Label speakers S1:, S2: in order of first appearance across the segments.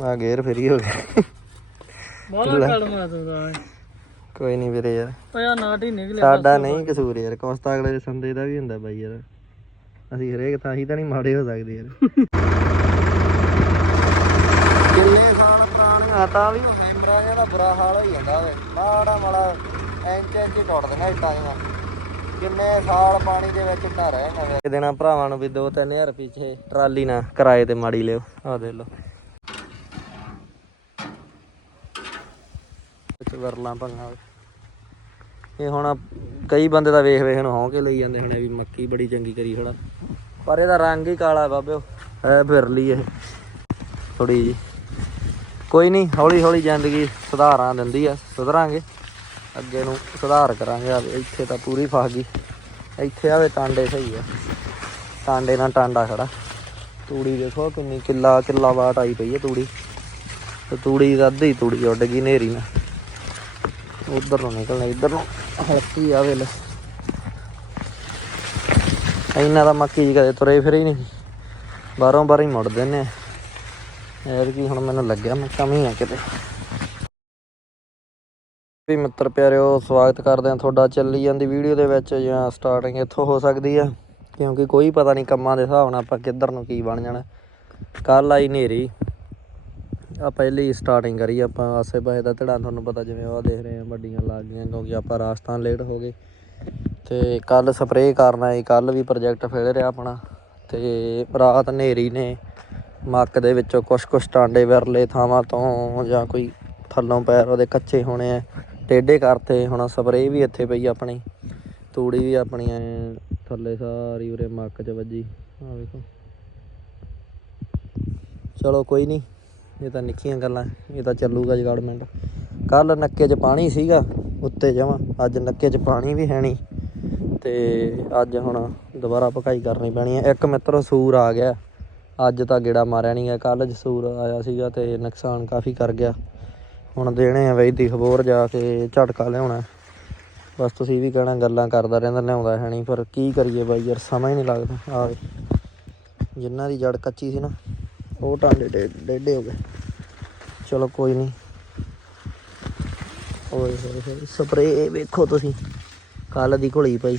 S1: ਆ ਗੇਰ ਫਰੀ ਹੋ ਗਿਆ।
S2: ਬਾਹਲਾ ਕਲਮਾ ਤੂੰ ਤਾਂ
S1: ਕੋਈ ਨਹੀਂ ਵੀਰੇ ਯਾਰ।
S2: ਪਿਆ ਨਾਟ ਹੀ ਨਿਕਲਿਆ
S1: ਸਾਡਾ ਨਹੀਂ ਕਸੂਰ ਯਾਰ ਕੋਸਤਾ ਅਗਲੇ ਦੇ ਸੰਦੇ ਦਾ ਵੀ ਹੁੰਦਾ ਬਾਈ ਯਾਰ। ਅਸੀਂ ਹਰੇਕ ਥਾਂ ਹੀ ਤਾਂ ਨਹੀਂ ਮਾੜੇ ਹੋ ਸਕਦੇ ਯਾਰ। ਕਿੰਨੇ ਸਾਲ ਪੁਰਾਣੀਆਂ ਤਾਂ ਵੀ ਹੈਮਰਾ ਜਿਹੜਾ ਬੁਰਾ ਹਾਲ ਹੋ ਜਾਂਦਾ ਵੇ ਮਾੜਾ ਮਾੜਾ ਇੰਚ ਇੰਚ ਹੀ ਟੁੱਟ ਦੇਣਾ ਇਟਾਂ ਦੀਆਂ ਕਿੰਨੇ ਸਾਲ ਪਾਣੀ ਦੇ ਵਿੱਚ ਇੱਟਾਂ ਰਹਿ ਜਾਂਦੇ ਇਹ ਦੇਣਾ ਭਰਾਵਾਂ ਨੂੰ ਵੀ 2-3000 ਪਿੱਛੇ ਟਰਾਲੀ ਨਾ ਕਿਰਾਏ ਤੇ ਮਾੜੀ ਲਿਓ। ਆ ਦੇ ਲਓ। ਵਿੱਚ ਵਰਲਾਂ ਭੰਗਾ ਇਹ ਹੁਣ ਕਈ ਬੰਦੇ ਤਾਂ ਵੇਖ ਵੇਖ ਨੂੰ ਹੌਂ ਕੇ ਲਈ ਜਾਂਦੇ ਹੁਣੇ ਵੀ ਮੱਕੀ ਬੜੀ ਚੰਗੀ ਕਰੀ ਖੜਾ। ਪਰ ਇਹਦਾ ਰੰਗ ਹੀ ਕਾਲਾ ਬਾਬਿਓ। ਐ ਫਿਰ ਲਈ ਇਹ। ਥੋੜੀ ਜੀ ਕੋਈ ਨਹੀਂ, ਹੌਲੀ ਹੌਲੀ ਜ਼ਿੰਦਗੀ ਸੁਧਾਰਾਂ ਦਿੰਦੀ ਆ। ਸੁਧਰਾਂਗੇ। ਅੱਗੇ ਨੂੰ ਸੁਧਾਰ ਕਰਾਂਗੇ ਆ ਇੱਥੇ ਤਾਂ ਪੂਰੀ ਫਸ ਗਈ। ਇੱਥੇ ਆਵੇ ਟਾਂਡੇ ਸਹੀ ਆ। ਟਾਂਡੇ ਨਾਲ ਟਾਂਡਾ ਖੜਾ। ਤੂੜੀ ਦੇਖੋ ਕਿੰਨੀ ਕਿੱਲਾ ਕਿੱਲਾ ਬਾਟ ਆਈ ਪਈ ਹੈ ਤੂੜੀ। ਤੇ ਤੂੜੀ ਦਾ ਅੱਧੀ ਤੂੜੀ ਉੱਡ ਗਈ ਨੇਰੀ ਨਾਲ। ਉਧਰ ਨੂੰ ਨਿਕਲਣਾ, ਇੱਧਰ ਨੂੰ ਹਲਕੀ ਆ ਵੇਲੇ। ਇਹਨਾਂ ਦਾ ਮੱਕੀ ਜੀ ਕਦੇ ਤੁਰੇ ਫਿਰੇ ਹੀ ਨਹੀਂ। ਬਾਹਰੋਂ ਬਾਹਰ ਹੀ ਮੁੜ ਦਿੰਨੇ ਆ। ਯਾਰ ਕੀ ਹੁਣ ਮੈਨੂੰ ਲੱਗਿਆ ਮੈਂ ਕਮੀ ਆ ਕਿਤੇ। ਵੀ ਮਿੱਤਰ ਪਿਆਰਿਓ, ਸਵਾਗਤ ਕਰਦੇ ਆ ਤੁਹਾਡਾ ਚੱਲੀ ਜਾਂਦੀ ਵੀਡੀਓ ਦੇ ਵਿੱਚ ਜਾਂ ਸਟਾਰਟਿੰਗ ਇੱਥੋਂ ਹੋ ਸਕਦੀ ਆ। ਕਿਉਂਕਿ ਕੋਈ ਪਤਾ ਨਹੀਂ ਕੰਮਾਂ ਦੇ ਹਿਸਾਬ ਨਾਲ ਆਪਾਂ ਕਿੱਧਰ ਨੂੰ ਕੀ ਬਣ ਜਾਣਾ। ਕੱਲ ਆਈ ਨੇਰੀ ਆ ਪਹਿਲੀ ਸਟਾਰਟਿੰਗ ਕਰੀ, ਆਪਾਂ ਆਸੇ ਪਾਸੇ ਦਾ ਧੜਾ ਤੁਹਾਨੂੰ ਪਤਾ ਜਿਵੇਂ ਉਹ ਦੇਖ ਰਹੇ ਆ ਵੱਡੀਆਂ ਲੱਗ ਗਈਆਂ, ਕਿਉਂਕਿ ਆਪਾਂ ਰਾਜਸਥਾਨ ਲੇਟ ਹੋ ਗਏ। ਤੇ ਕੱਲ ਸਪਰੇਅ ਕਰਨਾ ਹੈ ਕੱਲ ਵੀ ਪ੍ਰੋਜੈਕਟ ਫੇਲ ਰਿਹਾ ਆਪਣਾ। ਤੇ ਰਾਤ ਹਨੇਰੀ ਨੇ ਮੱਕ ਦੇ ਵਿੱਚੋਂ ਕੁਛ ਕੁਛ ਟਾਂਡੇ ਵਿਰਲੇ ਥਾਵਾਂ ਤੋਂ ਜਾਂ ਕੋਈ ਥੱਲੋਂ ਪੈਰ ਉਹਦੇ ਕੱਚੇ ਹੋਣੇ ਆ, ਟੇਢੇ ਕਰਤੇ। ਹੁਣ ਸਪਰੇਅ ਵੀ ਇੱਥੇ ਪਈ ਆਪਣੀ, ਤੂੜੀ ਵੀ ਆਪਣੀ ਐਂ, ਥੱਲੇ ਸਾਰੀ ਉਰੇ ਮੱਕ 'ਚ ਵੱਜੀ। ਆ ਵੇਖੋ। ਚਲੋ ਕੋਈ ਨਹੀਂ ਇਹ ਤਾਂ ਨਿੱਕੀਆਂ ਗੱਲਾਂ, ਇਹ ਤਾਂ ਚੱਲੂਗਾ ਜਗਾੜਮੈਂਟ ਕੱਲ ਨੱਕੇ 'ਚ ਪਾਣੀ ਸੀਗਾ, ਉੱਤੇ ਜਾਵਾਂ ਅੱਜ ਨੱਕੇ 'ਚ ਪਾਣੀ ਵੀ ਹੈ ਨਹੀਂ। ਤੇ ਅੱਜ ਹੁਣ ਦੁਬਾਰਾ ਪਕਾਈ ਕਰਨੀ ਪੈਣੀ ਹੈ। ਇੱਕ ਮਿੱਤਰ, ਸੂਰ ਆ ਗਿਆ। ਅੱਜ ਤਾਂ ਗੇੜਾ ਮਾਰਿਆ ਨਹੀਂ ਗਿਆ ਕੱਲ ਜਸੂਰ ਆਇਆ ਸੀਗਾ ਤੇ ਨੁਕਸਾਨ ਕਾਫੀ ਕਰ ਗਿਆ। ਹੁਣ ਦੇਣੇ ਆ ਵੈਦੀ ਦਿਖਬੋਰ ਜਾ ਕੇ ਝਟਕਾ ਲਿਆਉਣਾ। ਬਸ ਤੁਸੀਂ ਵੀ ਕਹਿਣਾ, ਗੱਲਾਂ ਕਰਦਾ ਰਹਿੰਦਾ, ਲਿਆਉਂਦਾ ਹੈ ਨਹੀਂ। ਪਰ ਕੀ ਕਰੀਏ ਬਾਈ ਯਾਰ, ਸਮਾਂ ਹੀ ਨਹੀਂ ਲੱਗਦਾ। ਆਵੇ ਜਿਨ੍ਹਾਂ ਦੀ ਜੜ ਕੱਚੀ ਸੀ ਨਾ। ਉਹ ਟਾਂਡੇ ਡੇ- ਡੇਢੇ ਹੋ ਗਏ। ਚਲੋ ਕੋਈ ਨਹੀਂ ਓਏ ਹੋਏ ਹੋਏ ਸਪਰੇ ਵੇਖੋ ਤੁਸੀਂ ਕੱਲ ਦੀ ਘੋਲੀ ਪਈ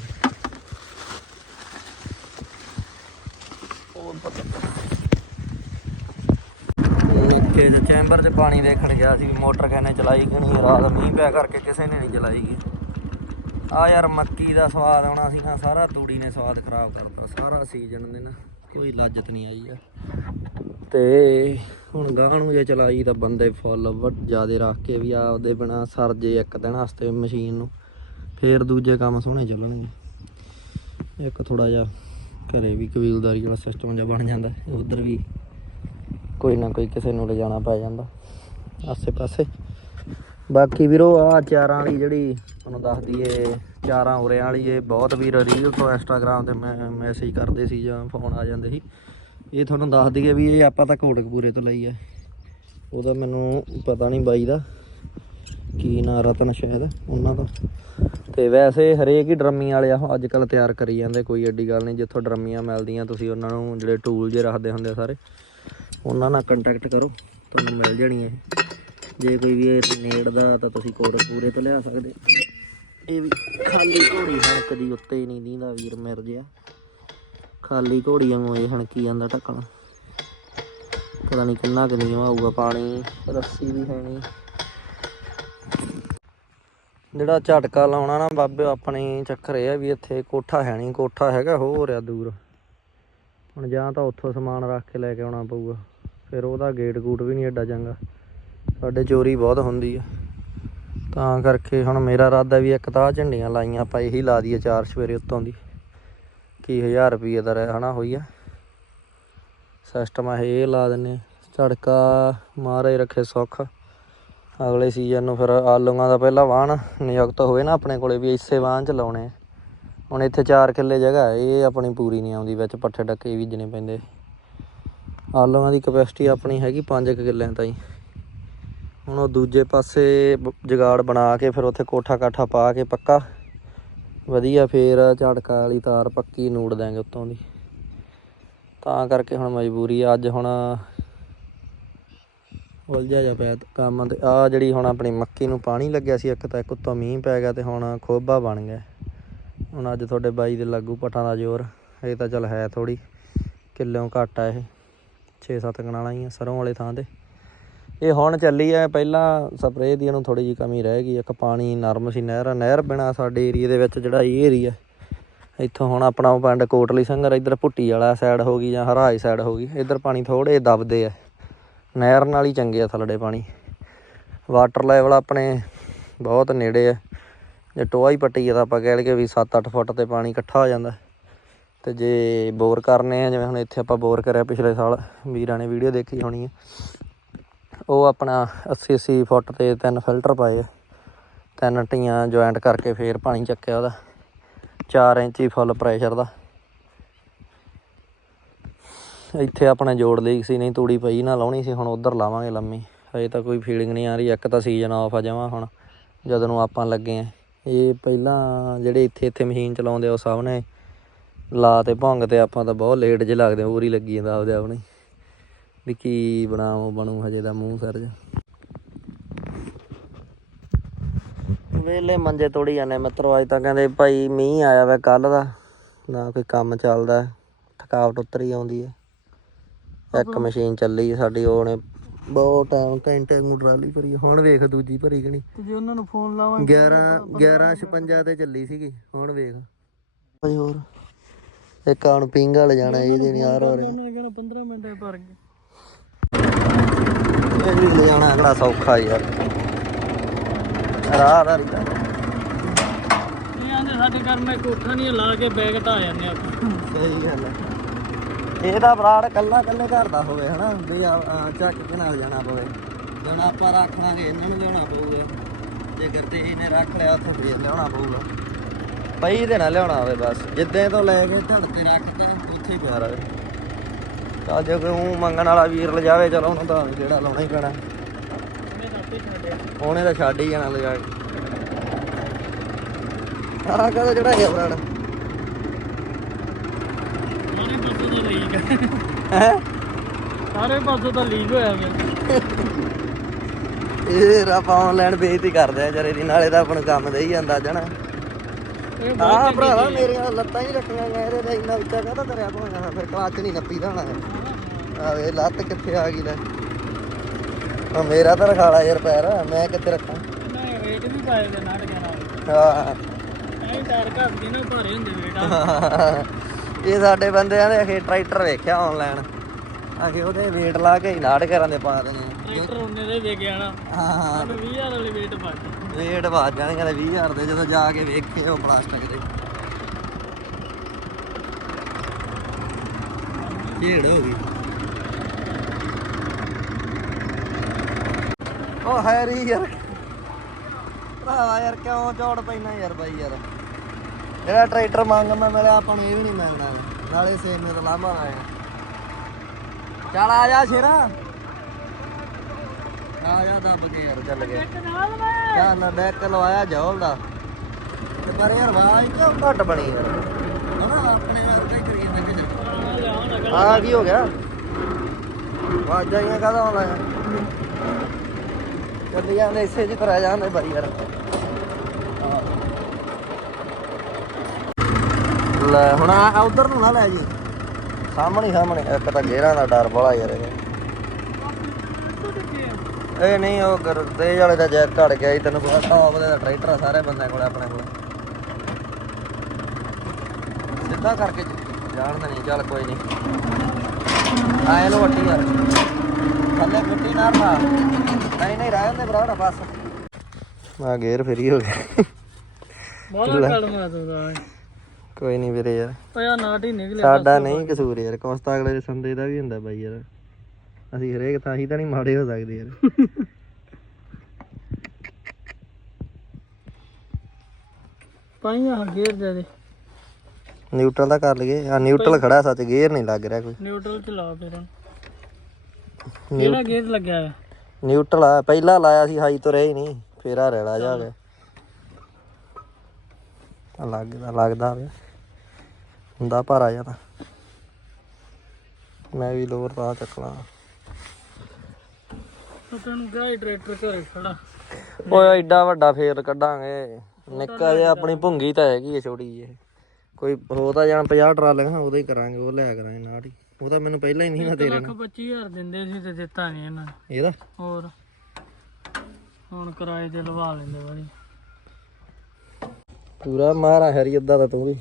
S1: ਉਹ ਚੈਂਬਰ 'ਚ ਪਾਣੀ ਦੇਖਣ ਗਿਆ ਸੀ ਮੋਟਰ ਕਹਿੰਨੇ ਚਲਾਈ ਕਿ ਨਹੀਂ, ਰਾਤ ਮੀਂਹ ਪਿਆ ਕਰਕੇ ਕਿਸੇ ਨੇ ਨਹੀਂ ਚਲਾਈ ਗਈ ਆ ਯਾਰ ਮੱਕੀ ਦਾ ਸਵਾਦ ਆਉਣਾ ਸੀ ਨਾ, ਸਾਰਾ ਤੂੜੀ ਨੇ ਸਵਾਦ ਖਰਾਬ ਕਰਤਾ, ਸਾਰਾ ਸੀਜ਼ਨ ਦੇ ਨਾ, ਕੋਈ ਲੱਜਤ ਨਹੀਂ ਆਈ ਆ। ਤੇ ਹੁਣ ਗਾਹ ਨੂੰ ਜੇ ਚਲਾਈ ਤਾਂ ਬੰਦੇ ਫੁੱਲ ਵੱਡ ਜਿਆਦੇ ਰੱਖ ਕੇ ਵੀ ਆ ਉਹਦੇ ਬਿਨਾ ਸਰ ਜੇ ਇੱਕ ਦਿਨ ਵਾਸਤੇ ਮਸ਼ੀਨ ਨੂੰ, ਫੇਰ ਦੂਜੇ ਕੰਮ ਸੋਹਣੇ ਚੱਲਣਗੇ। ਇੱਕ ਥੋੜਾ ਜਿਹਾ ਘਰੇ ਵੀ ਕਬੀਲਦਾਰੀ ਵਾਲਾ ਸਿਸਟਮ ਜਿਹਾ ਬਣ ਜਾਂਦਾ, ਉਧਰ ਵੀ ਕੋਈ ਨਾ ਕੋਈ ਕਿਸੇ ਨੂੰ ਲਿਜਾਣਾ ਪੈ ਜਾਂਦਾ ਆਸੇ ਪਾਸੇ ਬਾਕੀ ਵੀਰੋ ਆ ਚਾਰਾਂ ਵਾਲੀ ਜਿਹੜੀ ਤੁਹਾਨੂੰ ਦੱਸ ਦਈਏ, ਚਾਰਾਂ ਉਰਿਆਂ ਵਾਲੀ, ਇਹ ਬਹੁਤ ਵੀਰ ਰੀਲ ਤੋਂ ਇੰਸਟਾਗ੍ਰਾਮ ਤੇ ਮੈਂ ਮੈਸੇਜ ਕਰਦੇ ਸੀ ਜਾਂ ਫੋਨ ਆ ਜਾਂਦੇ ਸੀ। ਇਹ ਤੁਹਾਨੂੰ ਦੱਸ ਦਈਏ ਵੀ ਇਹ ਆਪਾਂ ਤਾਂ ਕੋਟਕਪੂਰੇ ਤੋਂ ਲਈ ਹੈ ਉਹਦਾ ਮੈਨੂੰ ਪਤਾ ਨਹੀਂ ਬਾਈ ਦਾ ਕੀ ਨਾ ਰਤਨ ਸ਼ਾਇਦ, ਉਹਨਾਂ ਦਾ। ਤੇ ਵੈਸੇ ਹਰੇਕ ਹੀ ਡਰਮੀ ਵਾਲੇ ਆ ਅੱਜ ਕੱਲ ਤਿਆਰ ਕਰੀ ਜਾਂਦੇ, ਕੋਈ ਐਡੀ ਗੱਲ ਨਹੀਂ, ਜਿੱਥੋਂ ਡਰਮੀਆਂ ਮਿਲਦੀਆਂ, ਤੁਸੀਂ ਉਹਨਾਂ ਨੂੰ ਜਿਹੜੇ ਟੂਲ ਜੇ ਰੱਖਦੇ ਹੁੰਦੇ ਆ ਸਾਰੇ, ਉਹਨਾਂ ਨਾਲ ਕੰਟੈਕਟ ਕਰੋ, ਤੁਹਾਨੂੰ ਮਿਲ ਜਾਣੀਆਂ ਇਹ। ਜੇ ਕੋਈ ਵੀ ਇਹ ਨੇੜ ਦਾ, ਤਾਂ ਤੁਸੀਂ ਕੋਟਕਪੂਰੇ ਤੋਂ ਲਿਆ ਸਕਦੇ। ਇਹ ਵੀ ਖਾਲੀ ਘੋੜੀ ਹਣਕਦੀ ਉੱਤੇ ਹੀ ਨਹੀਂ ਦੀਂਦਾ ਵੀਰ ਮਿਰ ਜਿਆ ਖਾਲੀ ਘੋੜੀ ਵਾਂਗੂ ਇਹ ਹਣਕੀ ਜਾਂਦਾ ਢੱਕਣ। ਪਤਾ ਨਹੀਂ ਕਿੰਨਾ ਕੁ ਨੀਵਾਂ ਹੋਊਗਾ ਪਾਣੀ, ਰੱਸੀ ਵੀ ਹੈ ਨਹੀਂ ਜਿਹੜਾ ਝਟਕਾ ਲਾਉਣਾ ਨਾ ਬਾਬੇ, ਆਪਣੇ ਚੱਕਰ ਇਹ ਆ ਵੀ ਇੱਥੇ ਕੋਠਾ ਹੈ ਨਹੀਂ ਕੋਠਾ ਹੈਗਾ ਹੋਰ ਆ ਦੂਰ। ਹੁਣ ਜਾਂ ਤਾਂ ਉੱਥੋਂ ਸਮਾਨ ਰੱਖ ਕੇ ਲੈ ਕੇ ਆਉਣਾ ਪਊਗਾ। ਫਿਰ ਉਹਦਾ ਗੇਟ ਗੂਟ ਵੀ ਨਹੀਂ ਐਡਾ ਚੰਗਾ। ਸਾਡੇ ਚੋਰੀ ਬਹੁਤ ਹੁੰਦੀ ਆ। ਤਾਂ ਕਰਕੇ ਹੁਣ ਮੇਰਾ ਇਰਾਦਾ ਵੀ ਇੱਕ ਤਾਂ ਝੰਡੀਆਂ ਲਾਈਆਂ, ਆਪਾਂ ਇਹੀ ਲਾ ਦਈਏ ਚਾਰ ਸਵੇਰੇ ਉੱਤੋਂ ਦੀ। ਕੀ 1000 ਰੁਪਏ ਦਾ ਰਹਿ ਹਨਾ ਹੋਈ ਆ। ਸਿਸਟਮ ਆ ਇਹ ਲਾ ਦਿੰਨੇ ਝੜਕਾ ਮਹਾਰਾਜ ਰੱਖੇ ਸੁੱਖ। ਅਗਲੇ ਸੀਜ਼ਨ ਨੂੰ ਫਿਰ ਆਲੂਆਂ ਦਾ ਪਹਿਲਾ ਵਾਹਣ ਨਿਯੁਕਤ ਹੋਵੇ ਨਾ ਆਪਣੇ ਕੋਲੇ ਵੀ ਇਸੇ ਵਾਹਣ ਚ ਲਾਉਣੇ ਹੁਣ ਇੱਥੇ 4 ਕਿੱਲੇ ਜਗ੍ਹਾ ਇਹ ਆਪਣੀ ਪੂਰੀ ਨਹੀਂ ਆਉਂਦੀ, ਵਿੱਚ ਪੱਠੇ ਡੱਕੇ ਬੀਜਣੇ ਪੈਂਦੇ। ਆਲੂਆਂ ਦੀ ਕਪੈਸਿਟੀ ਆਪਣੀ ਹੈਗੀ 5 ਕਿੱਲਿਆਂ ਤਾਈਂ। ਹੁਣ ਉਹ ਦੂਜੇ ਪਾਸੇ ਬ- ਜੁਗਾੜ ਬਣਾ ਕੇ ਫਿਰ ਉੱਥੇ ਕੋਠਾ ਕਾਠਾ ਪਾ ਕੇ ਪੱਕਾ। ਵਧੀਆ, ਫੇਰ ਝਾੜਕਾ ਵਾਲੀ ਤਾਰ ਪੱਕੀ ਨੂੜ ਦਾਂਗੇ ਉੱਤੋਂ ਦੀ। ਤਾਂ ਕਰਕੇ ਹੁਣ ਮਜਬੂਰੀ ਆ, ਅੱਜ ਹੁਣ ਉਲਝਿਆ ਜਾ ਪਿਆ ਕੰਮ ਤੇ। ਆ ਜਿਹੜੀ ਹੁਣ ਆਪਣੀ ਮੱਕੀ ਨੂੰ ਪਾਣੀ ਲੱਗਿਆ ਸੀ, ਇੱਕ ਤਾਂ ਇੱਕ ਉੱਤੋਂ ਮੀਂਹ ਪੈ ਗਿਆ ਤੇ ਹੁਣ ਖੋਬਾ ਬਣ ਗਿਆ। ਹੁਣ ਅੱਜ ਤੁਹਾਡੇ ਬਾਈ ਦੇ ਲਾਗੂ ਪਟਾਂ ਦਾ ਜ਼ੋਰ, ਇਹ ਤਾਂ ਚੱਲ ਹੈ ਥੋੜੀ ਕਿੱਲੋਂ ਘੱਟ ਆ ਇਹ। 6-7 ਕਣਾਲਾਂ ਹੀ ਆ, ਸਰੋਂ ਵਾਲੇ ਥਾਂ ਤੇ। ਇਹ ਹੁਣ ਚੱਲੀ ਆ, ਪਹਿਲਾਂ ਸਪਰੇਅ ਦੀ ਇਹਨੂੰ ਥੋੜੀ ਜਿਹੀ ਕਮੀ ਰਹਿ ਗਈ ਇੱਕ ਪਾਣੀ ਨਰਮ ਸੀ, ਨਹਿਰ ਆ, ਨਹਿਰ ਬਿਨਾ ਸਾਡੇ ਏਰੀਆ ਦੇ ਵਿੱਚ ਜਿਹੜਾ ਇਹ ਏਰੀਆ ਇੱਥੋਂ ਹੁਣ ਆਪਣਾ ਪਿੰਡ ਕੋਟਲੀ ਸੰਗਰ, ਇੱਧਰ ਭੁੱਟੀ ਵਾਲਾ ਸਾਈਡ ਹੋ ਗਈ ਜਾਂ ਹਰਾਜ ਸਾਈਡ ਹੋ ਗਈ, ਇੱਧਰ ਪਾਣੀ ਥੋੜੇ ਦਬਦੇ ਆ। ਨਹਿਰ ਨਾਲ ਹੀ ਚੰਗੇ ਆ ਥੱਲੜੇ ਪਾਣੀ। ਵਾਟਰ ਲੈਵਲ ਆਪਣੇ ਬਹੁਤ ਨੇੜੇ ਆ। ਜੇ ਟੋਆ ਹੀ ਪੱਟੀ ਆ ਤਾਂ ਆਪਾਂ ਕਹਿ ਲਈਏ ਵੀ 7-8 ਫੁੱਟ ਤੇ ਪਾਣੀ ਇਕੱਠਾ ਹੋ ਜਾਂਦਾ। ਤੇ ਜੇ ਬੋਰ ਕਰਨੇ ਆ, ਜਿਵੇਂ ਹੁਣ ਇੱਥੇ ਆਪਾਂ ਬੋਰ ਕਰਿਆ ਪਿਛਲੇ ਸਾਲ, ਵੀਰਾਂ ਨੇ ਵੀਡੀਓ ਦੇਖੀ ਹੋਣੀ ਆ। ਉਹ ਆਪਣਾ 80 80 ਫੁੱਟ ਤੇ ਤਿੰਨ ਫਿਲਟਰ ਪਾਏ ਤਿੰਨ ਟੀਆਂ ਜੁਆਇੰਟ ਕਰਕੇ ਫੇਰ ਪਾਣੀ ਚੱਕਿਆ ਉਹਦਾ। 4 ਇੰਚੀ ਫੁੱਲ ਪ੍ਰੈਸ਼ਰ ਦਾ। ਇੱਥੇ ਆਪਣੇ ਜੋੜ ਲਈ ਸੀ, ਨਹੀਂ ਤੂੜੀ ਪਈ ਨਾ ਲਾਉਣੀ ਸੀ, ਹੁਣ ਉਧਰ ਲਾਵਾਂਗੇ ਲੰਮੀ। ਹਜੇ ਤਾਂ ਕੋਈ ਫੀਲਿੰਗ ਨਹੀਂ ਆ ਰਹੀ, ਇੱਕ ਤਾਂ ਸੀਜ਼ਨ ਆਫ ਆ ਜਾਵਾਂ ਹੁਣ, ਜਦੋਂ ਨੂੰ ਆਪਾਂ ਲੱਗੇ ਆ। ਇਹ ਪਹਿਲਾਂ ਜਿਹੜੇ ਇੱਥੇ ਇੱਥੇ ਮਸ਼ੀਨ ਚਲਾਉਂਦੇ ਉਹ ਸਭ ਨੇ ਲਾ ਤੇ ਭੰਗ ਤੇ ਆਪਾਂ ਤਾਂ ਬਹੁਤ ਲੇਟ ਜੇ ਲੱਗਦੇ ਉਰੀ ਲੱਗੀ ਜਾਂਦਾ ਆਪਦੇ ਆਪਣੀ ਵੀ ਕੀ ਬਣਾਉ ਬਣੂ ਹਜੇ ਦਾ ਮੂੰਹ ਸਰ ਜਾ ਵੇਲੇ ਮੰਜੇ ਤੋੜੀ ਜਾਂਦੇ ਮਿੱਤਰੋ ਅੱਜ ਤਾਂ ਕਹਿੰਦੇ ਭਾਈ ਮੀਂਹ ਆਇਆ ਵਾ ਕੱਲ ਦਾ ਨਾ ਕੋਈ ਕੰਮ ਚੱਲਦਾ ਥਕਾਵਟ ਉਤਰੀ ਆਉਂਦੀ ਹੈ ਇੱਕ ਮਸ਼ੀਨ ਚੱਲੀ ਸਾਡੀ ਉਹਨੇ ਬਹੁਤ ਟਾਈਮ ਘੰਟੇ ਨੂੰ ਟਰਾਲੀ ਭਰੀ ਹੁਣ ਵੇਖ ਦੂਜੀ ਭਰੀ ਕਿ ਨਹੀਂ।
S2: ਜੇ ਉਹਨਾਂ ਨੂੰ ਫੋਨ ਲਾਵਾਂਗੇ
S1: 11 1156 ਤੇ ਚੱਲੀ ਸੀਗੀ ਹੁਣ ਵੇਖ। ਭਾਈ ਹੋਰ। ਇੱਕ ਆਣ ਪਿੰਗ ਵਾਲੇ ਜਾਣਾ ਇਹਦੇ ਨਹੀਂ ਯਾਰ ਹੋਰ।
S2: ਉਹਨਾਂ ਨੇ ਕਹਿਣਾ 15 ਮਿੰਟਾਂ ਭਰ ਗਏ।
S1: ਇਹ ਵੀ ਲੈ ਜਾਣਾ ਅਗਲਾ ਸੌਖਾ ਯਾਰ ਰਾਹ ਦਾ ਰੀਤਾ
S2: ਇਹ ਆਂਦੇ ਸਾਡੇ ਘਰ ਮੈਂ ਕੋਠਾ ਨਹੀਂ ਲਾ ਕੇ ਬੈਗ ਢਾ ਜਾਂਦੇ ਆਪਾਂ।
S1: ਸਹੀ ਗੱਲ ਹੈ ਇਹਦਾ ਬਰਾੜ ਕੱਲਾ ਕੱਲੇ ਘਰ ਦਾ ਹੋਵੇ ਹਨਾ? ਵੀ ਚੱਕ ਕੇ ਨਾਲ ਜਾਣਾ ਪਵੇ। ਹੁਣ ਆਪਾਂ ਰੱਖ ਲਾਂਗੇ ਇਹਨਾਂ ਨੂੰ ਲਿਆਉਣਾ ਪਊਗਾ। ਜੇ ਕਰਦੇ ਇਹਨੇ ਰੱਖ ਲਿਆ ਉੱਥੇ ਫੇਰ ਲਿਆਉਣਾ ਪਊਗਾ। ਪਈ ਦੇ ਨਾ ਲਿਆਉਣਾ ਹੋਵੇ ਬਸ। ਜਿੱਦੇ ਤੋਂ ਲੈ ਕੇ ਢੜ ਤੇ ਰੱਖਦਾ ਉੱਥੇ ਹੀ ਪਿਆ ਰਵੇ ਤਾਂ ਜੇ ਕੋਈ ਊਂ ਮੰਗਣ ਵਾਲਾ ਵੀਰ ਲਿਜਾਵੇ ਚਲੋ ਉਹਨੂੰ ਤਾਂ ਜਿਹੜਾ ਲਾਉਣਾ ਹੀ ਪੈਣਾ।
S2: ਉਹਨੇ
S1: ਤਾਂ ਛੱਡ ਹੀ ਜਾਣਾ ਲਿਜਾ ਕੇ ਆਹ ਕਦੋਂ ਜਿਹੜਾ ਹੈ ਬਰਾੜ
S2: ਸਾਰੇ ਪਾਸੋਂ ਤਾਂ ਲੀਕ ਹੈ। ਸਾਰੇ ਪਾਸੋਂ ਤਾਂ ਲੀਕ ਹੋਇਆ ਗਿਆ
S1: ਇਹ ਆਪਾਂ ਆਨਲਾਈਨ ਬੇਇੱਜ਼ਤੀ ਕਰਦੇ ਆ ਜਰੇ ਦੀ। ਨਾਲੇ ਤਾਂ ਆਪਾਂ ਨੂੰ ਕੰਮ ਦੇ ਹੀ ਜਾਂਦਾ ਜਣਾ। ਆਹ ਭਰਾਵਾ ਮੇਰੀਆਂ ਲੱਤਾਂ ਹੀ ਰੱਖੀਆਂ ਗਏ ਇਹਦੇ ਤੇ ਇੰਨਾ ਉੱਚਾ ਕਾਹਦਾ ਕਰਿਆ ਭਾਵੇਂ ਫਿਰ ਕਲੱਚ ਨਹੀਂ ਨੱਪੀ ਦਾ ਹੋਣਾ ਆ ਵੇ ਲੱਤ ਕਿੱਥੇ ਆ ਗਈ ਲੈ। ਉਹ ਮੇਰਾ ਤਾਂ ਰਖਾਲਾ ਯਾਰ ਪੈਰ ਮੈਂ ਕਿੱਥੇ ਰੱਖਾਂ?
S2: ਮੈਂ ਵੇਟ ਵੀ ਪਾਏ ਦੇ ਨਾਟ ਕਹਿਣਾ
S1: ਹਾਂ
S2: ਇਹ ਟਾਇਰ ਘੱਟ ਦੀ ਨਾ ਭਾਰੇ ਹੁੰਦੇ ਵੇਟ ਆ।
S1: ਇਹ ਸਾਡੇ ਬੰਦਿਆਂ ਨੇ ਅਖੇ ਟਰੈਕਟਰ ਵੇਖਿਆ ਆਨਲਾਈਨ ਅਖੇ ਉਹਦੇ ਵੇਟ ਲਾ ਕੇ ਨਾੜ ਕਰਾਂ ਦੇ ਪਾ ਦੇਣੇ।
S2: ਟਰੈਕਟਰ ਉਹਨੇ ਦੇ ਵੇ ਗਿਆ ਨਾ
S1: ਹਾਂ।
S2: ਸਾਨੂੰ 20000 ਵਾਲੀ ਵੇਟ ਪਾ ਦਿੱਤੀ।
S1: ਵੇਟ ਵੱਜ ਜਾਣੇ ਕਹਿੰਦੇ 20000 ਦੇ ਜਦੋਂ ਜਾ ਕੇ ਵੇਖੇ ਉਹ ਪਲਾਸਟਿਕ ਦੇ ਢੇੜ ਹੋ ਗਈ। ਉਹ ਹੈਰੀ ਯਾਰ ਭਰਾਵਾ ਯਾਰ ਕਿਉਂ ਚੌੜ ਪੈਣਾ ਯਾਰ ਬਾਈ ਯਾਰ? ਜਿਹੜਾ ਟਰੈਕਟਰ ਮੰਗ ਮੈਂ ਮਿਲਿਆ ਆਪਾਂ ਨੂੰ ਇਹ ਵੀ ਨਹੀਂ ਮਿਲਣਾ। ਨਾਲੇ ਸੇਮ ਨੇ ਤਾਂ ਲਾਮਾ ਆਇਆ। ਚੱਲ ਆ ਜਾ ਸ਼ੇਰਾ। ਆ ਜਾ ਦੱਬ ਕੇ ਯਾਰ ਚੱਲ ਗਏ ਯਾਰ ਨਾ ਡੈਕ ਲਵਾਇਆ ਜੌਲ ਦਾ। ਤੇ ਪਰ ਯਾਰ ਆਵਾਜ਼ ਕਿਉਂ ਘੱਟ ਬਣੀ ਯਾਰ? ਹਨਾ ਆਪਣੇ ਯਾਰ ਕਈ ਕਰੀ ਜਾਂਦੇ ਕਿਤੇ। ਆ ਕੀ ਹੋ ਗਿਆ? ਵਾਜਾਂ ਹੀ ਕਾਹਦਾ ਆਉਂਦਾ ਹੈ ਚੱਲੀ ਜਾਂਦੇ ਇਸੇ ਜੀ ਕਰਾ ਜਾਂਦੇ ਬਾਈ ਯਾਰ ਲੈ ਹੁਣ ਆ ਉਧਰ ਨੂੰ ਨਾ ਲੈ ਜੀ। ਸਾਹਮਣੇ ਸਾਹਮਣੇ ਇੱਕ ਤਾਂ ਗੇਰਾਂ ਦਾ ਡਰ ਬੜਾ ਯਾਰ ਇਹ ਇਹ ਨਹੀਂ ਉਹ ਗਰ ਤੇਜ ਵਾਲੇ ਦਾ ਜੈਕ ਘੜ ਗਿਆ ਸੀ ਤੈਨੂੰ ਪਤਾ ਟੌਪ ਦੇ ਟਰੈਕਟਰ ਆ ਸਾਰੇ ਬੰਦਿਆਂ ਕੋਲ ਆਪਣੇ ਕੋਲ। ਸਿੱਧਾ ਕਰਕੇ ਜਾਣਦਾ ਨਹੀਂ ਚੱਲ ਕੋਈ ਨਹੀਂ। ਆਏ ਨੂੰ ਵੱਟੀ ਯਾਰ ਥੱਲੇ ਮਿੱਟੀ ਨਾ ਪਾ। ਨਹੀਂ ਨਹੀਂ ਰਹਿਣ ਦੇ ਬਰਾੜਾ ਬਸ। ਆ ਗੇਰ ਫਰੀ ਹੋ ਗਿਆ
S2: ਕਲਮ ਆ ਤੂੰ ਤਾਂ।
S1: ਕੋਈ ਨਹੀਂ ਵੀਰੇ ਯਾਰ।
S2: ਓਏ ਨਾਟ ਹੀ ਨਿਕਲਿਆ
S1: ਸਾਡਾ ਨਹੀਂ ਕਸੂਰ ਯਾਰ ਕੋਸਤਾ ਅਗਲੇ ਦੇ ਸੰਦੇ ਦਾ ਵੀ ਹੁੰਦਾ ਬਾਈ ਯਾਰ। ਅਸੀਂ ਹਰੇਕ ਥਾਂ ਹੀ ਤਾਂ ਨਹੀਂ ਮਾੜੇ ਹੋ ਸਕਦੇ ਯਾਰ।
S2: ਪਾਈ ਆ ਗੇਅਰ ਦੇ ਦੇ।
S1: ਨਿਊਟਰਲ ਦਾ ਕਰ ਲਈਏ। ਆ ਨਿਊਟਰਲ ਖੜਾ ਸੱਚ ਗੇਅਰ ਨਹੀਂ ਲੱਗ ਰਿਹਾ ਕੋਈ।
S2: ਨਿਊਟਰਲ ਚ ਲਾ ਫਿਰ ਹੁਣ। ਕਿਹੜਾ ਗੇਅਰ ਲੱਗਿਆ
S1: ਨਿਊਟਰਲ ਆ। ਪਹਿਲਾਂ ਲਾਇਆ ਸੀ ਹਾਈ ਤੋਂ ਰਿਹਾ ਹੀ ਨਹੀਂ। ਫੇਰ ਆ ਰੇੜਾ ਜਾ ਗਿਆ। ਆ ਲੱਗਦਾ ਲੱਗਦਾ ਵੇ ਹੁੰਦਾ ਭਾਰਾ ਜਾ ਤਾਂ। ਮੈਂ ਵੀ ਲੋਰ ਤਾਂ ਚੱਕਣਾ।
S2: ਤੈਨੂੰ ਕਿਹਾ ਸੀ ਟਰੈਕਟਰ ਘਰੇ ਖੜਾ।
S1: ਓਏ ਐਡਾ ਵੱਡਾ ਫੇਰ ਕੱਢਾਂਗੇ। ਨਿੱਕਾ ਜਿਹਾ ਆਪਣੀ ਭੁੰਗੀ ਤਾਂ ਹੈਗੀ ਹੈ ਛੋਟੀ ਜਿਹੀ ਕੋਈ ਹੋ ਤਾਂ ਜਾਣ 50 ਟਰਾਲੀਆਂ ਉਹਦਾ ਹੀ ਕਰਾਂਗੇ ਉਹ ਲਿਆ ਕਰਾਂਗੇ ਨਾੜ ਉਹ ਤਾਂ ਮੈਨੂੰ ਪਹਿਲਾਂ ਹੀ ਨਹੀਂ ਨਾ ਦੇ
S2: ਲੱਖ
S1: ਰਿਹਾ
S2: 25000 ਦਿੰਦੇ ਸੀ ਤੇ ਦਿੱਤਾ ਨਹੀਂ ਇਹਨਾਂ ਨੇ।
S1: ਇਹਦਾ?
S2: ਹੋਰ? ਹੁਣ ਕਿਰਾਏ ਤੇ ਲਵਾ ਲੈਂਦੇ ਵਾਲੀ
S1: ਪੂਰਾ ਮਾਰਾ ਹਰੀ ਅੱਦਾ ਤਾਂ ਤੂੰ ਵੀ।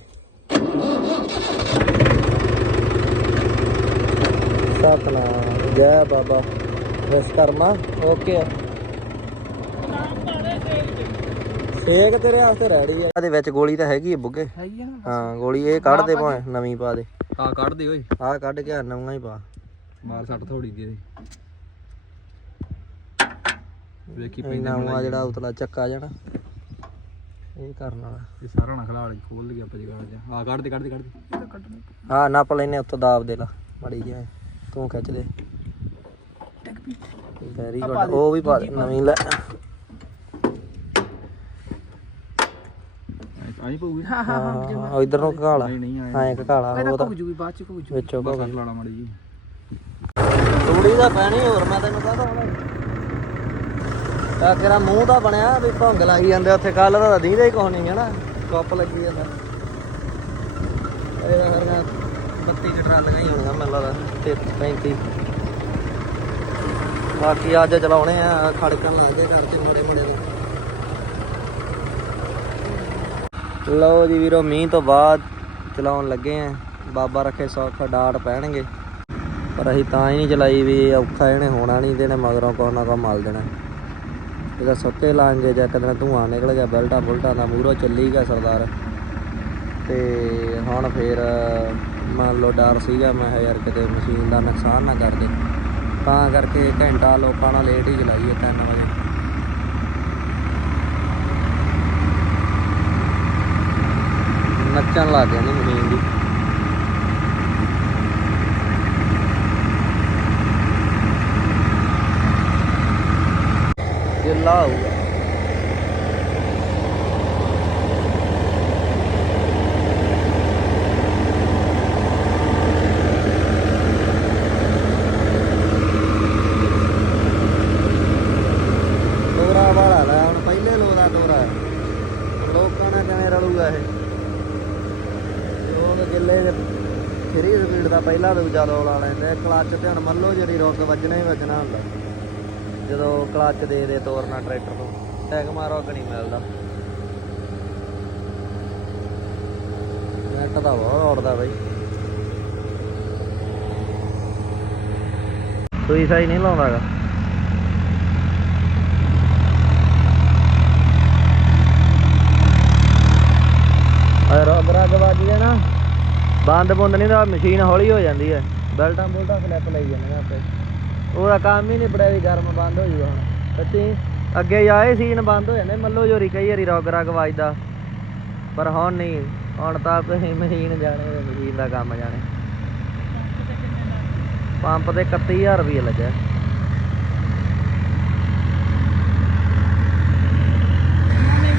S1: ਸਤਨਾਮ ਜੈ ਬਾਬਾ। ਵਿਸ਼ਕਰਮਾ ਓਕੇ ਸੇਕ ਤੇਰੇ ਵਾਸਤੇ ਰੈਡੀ ਆ। ਇਹਦੇ ਵਿੱਚ ਗੋਲੀ ਤਾਂ ਹੈਗੀ ਆ ਬੁੱਗੇ।
S2: ਹੈਗੀ ਆ
S1: ਹਾਂ ਗੋਲੀ ਇਹ ਕੱਢ ਦੇ ਭਾਵੇਂ ਨਵੀਂ ਪਾ ਦੇ।
S3: ਆ ਕੱਢ ਦੇ ਓਏ।
S1: ਆਹ ਕੱਢ ਕੇ ਨਵਾਂ ਹੀ ਪਾ।
S3: ਮਾਰ ਸੱਟ ਥੋੜੀ ਦੀ ਵੇਖੀ
S1: ਇੰਨਾ ਨਵਾਂ ਜਿਹੜਾ ਉਤਲਾ ਚੱਕਾ ਜਾਣਾ। ਇਹ ਕਰਨ ਵਾਲਾ।
S3: ਇਹ ਸਾਰਾ ਨਾ ਖਲਾੜ ਖੋਲ ਲਿਆ ਆਪਾਂ ਜਗਾੜ ਜਾ। ਆ ਕੱਢ ਦੇ ਕੱਢ ਦੇ ਕੱਢ ਦੇ।
S1: ਹਾਂ ਨੱਪ ਲੈਨੇ ਉੱਤੋਂ ਦਾਬ ਦੇ ਲਾ। ਮੜੀ ਜਿਹਾ ਤੂੰ ਖਿੱਚ ਦੇ। ਵੈਰੀ ਗੁੱਡ ਉਹ ਵੀ ਪਾ ਦੇ, ਨਵੀਂ ਲੈ।
S3: ਆਈ ਪਊਗੀ?
S1: ਹਾਂ ਹਾਂ ਇਧਰ ਨੂੰ ਘਾਲਾ।
S3: ਨਹੀਂ ਨਹੀਂ ਆਇਆ
S1: ਹਾਂ ਇੱਕ ਘਾਲਾ ਉਹ ਤਾਂ
S3: ਜੂਗੀ ਬਾਅਦ ਚ ਕਹੂ
S1: ਵਿੱਚੋਂ
S3: ਬਸ ਲਾਲਾ ਮੜੀ ਜੀ
S1: ਤੂੜੀ ਦਾ ਪੈਣੀ ਹੋਰ ਮੈਂ ਤੈਨੂੰ ਕਹਦਾ ਹੁਣ। ਤਾਂ ਤੇਰਾ ਮੂੰਹ ਤਾਂ ਬਣਿਆ ਵੀ ਭੰਗ ਲਾਈ ਜਾਂਦੇ ਉੱਥੇ ਕੱਲ ਦਾ ਦੀਂਦੇ ਹੀ ਕੁਛ ਨਹੀਂ ਹੈ ਨਾ ਕੱਪ ਲੱਗੀ ਜਾਂਦਾ। ਇਹ 32 ਕੁ ਟਰਾਲੀਆਂ ਹੀ ਹੋਣੀਆਂ ਮੈਨੂੰ ਲੱਗਦਾ ਤੇ 35 ਬਾਕੀ ਅੱਜ ਚਲਾਉਣੇ ਆ, ਖੜਕਣ ਲੱਗ ਗਏ ਘਰ ਚ ਮੜੇ ਮੜੇ ਲਓ ਜੀ ਵੀਰੋ, ਮੀਂਹ ਤੋਂ ਬਾਅਦ ਚਲਾਉਣ ਲੱਗੇ ਆ। ਬਾਬਾ ਰੱਖੇ ਸੌਖਾ ਡਾਟ ਪੈਣਗੇ। ਪਰ ਅਸੀਂ ਤਾਂ ਹੀ ਨਹੀਂ ਚਲਾਈ ਵੀ ਔਖਾ ਇਹਨੇ ਹੋਣਾ ਨਹੀਂ ਤੇ ਇਹਨੇ ਮਗਰੋਂ ਕੁਛ ਨਾ ਕੁਛ ਮਲ ਦੇਣਾ। ਇਹਦਾ ਸੁੱਕੇ ਲਾਂਗੇ ਜਾਂ ਕਦੇ ਧੂਆਂ ਨਿਕਲ ਗਿਆ, ਬੈਲਟਾਂ ਬੁਲਟਾਂ ਦਾ ਮੂਹਰੋਂ ਚੱਲੀ ਗਿਆ ਸਰਦਾਰ। ਤੇ ਹੁਣ ਫੇਰ ਮੰਨ ਲਓ ਡਰ ਸੀਗਾ, ਮੈਂ ਯਾਰ ਕਿਤੇ ਮਸ਼ੀਨ ਦਾ ਨੁਕਸਾਨ ਨਾ ਕਰ ਦੇ। ਤਾਂ ਕਰਕੇ ਘੰਟਾ ਲੋਕਾਂ ਨਾਲ ਲੇਟ ਹੀ ਚਲਾਈ ਹੈ 3 ਵਜੇ। ਨੱਚਣ ਲੱਗ ਗਿਆ ਨੀ ਮਸ਼ੀਨ ਦੀ। ਗਿੱਲਾ ਹੋਊਗਾ ਤੋਰਾ ਵਾਲਾ ਲੈ ਹੁਣ ਪਹਿਲੇ ਲੋ ਦਾ ਤੋਰਾ ਹੈ। ਲੋਕਾਂ ਨਾਲ ਕਿਵੇਂ ਰਲੂਗਾ ਇਹ ਲੋਕ ਗਿੱਲੇ ਫਰੀ ਸਪੀਡ ਦਾ ਪਹਿਲਾ ਦੂਜਾ ਰੋਲ ਆ ਲੈਂਦੇ ਕਲੱਚ ਤੇ ਹੁਣ ਮੰਨ ਜਿਹੜੀ ਰੋਕ ਵੱਜਣਾ ਹੀ ਵੱਜਣਾ ਹੁੰਦਾ। ਜਦੋਂ ਕਲੱਚ ਦੇ ਦੇ ਤੋਰਨਾ ਟਰੈਕਟਰ ਤੋਂ, ਟੈਗ ਮਾਰੋ ਕਿ ਨਹੀਂ ਮਿਲਦਾ। ਨੈਟ ਦਾ ਬਹੁਤ ਉੜਦਾ ਬਈ। ਸੂਈ ਸਾਈ ਨਹੀਂ ਲਾਉਂਦਾਗਾ। ਅਰੇ ਰੋਗ ਰਗ ਵੱਜ ਗਿਆ ਨਾ। ਬੰਦ ਬੁੰਦ ਨਹੀਂ ਤਾਂ ਮਸ਼ੀਨ ਹੌਲੀ ਹੋ ਜਾਂਦੀ ਹੈ। ਬੈਲਟਾਂ ਬੁਲਟਾਂ ਫਲੈਪ ਲਈ ਜਾਂਦੀਆਂ ਆਪੇ। ਉਹਦਾ ਕੰਮ ਹੀ ਨਹੀਂ ਬੜਾ ਵੀ ਗਰਮ ਬੰਦ ਹੋ ਜੂਗਾ ਹੁਣ। ਸੱਚੀ ਅੱਗੇ ਆਏ ਸੀਨ ਬੰਦ ਹੋ ਜਾਂਦੇ ਮੱਲੋ ਜੋਰੀ ਕਈ ਵਾਰੀ ਰੋਗ ਰਗ ਵੱਜਦਾ। ਪਰ ਹੁਣ ਨਹੀਂ ਹੁਣ ਤਾਂ ਤੁਸੀਂ ਮਸ਼ੀਨ ਜਾਣੇ ਮਸ਼ੀਨ ਦਾ ਕੰਮ ਜਾਣੇ। ਪੰਪ ਤੇ 31000 ਰੁਪਏ ਲੱਗਿਆ।
S2: ਨੇ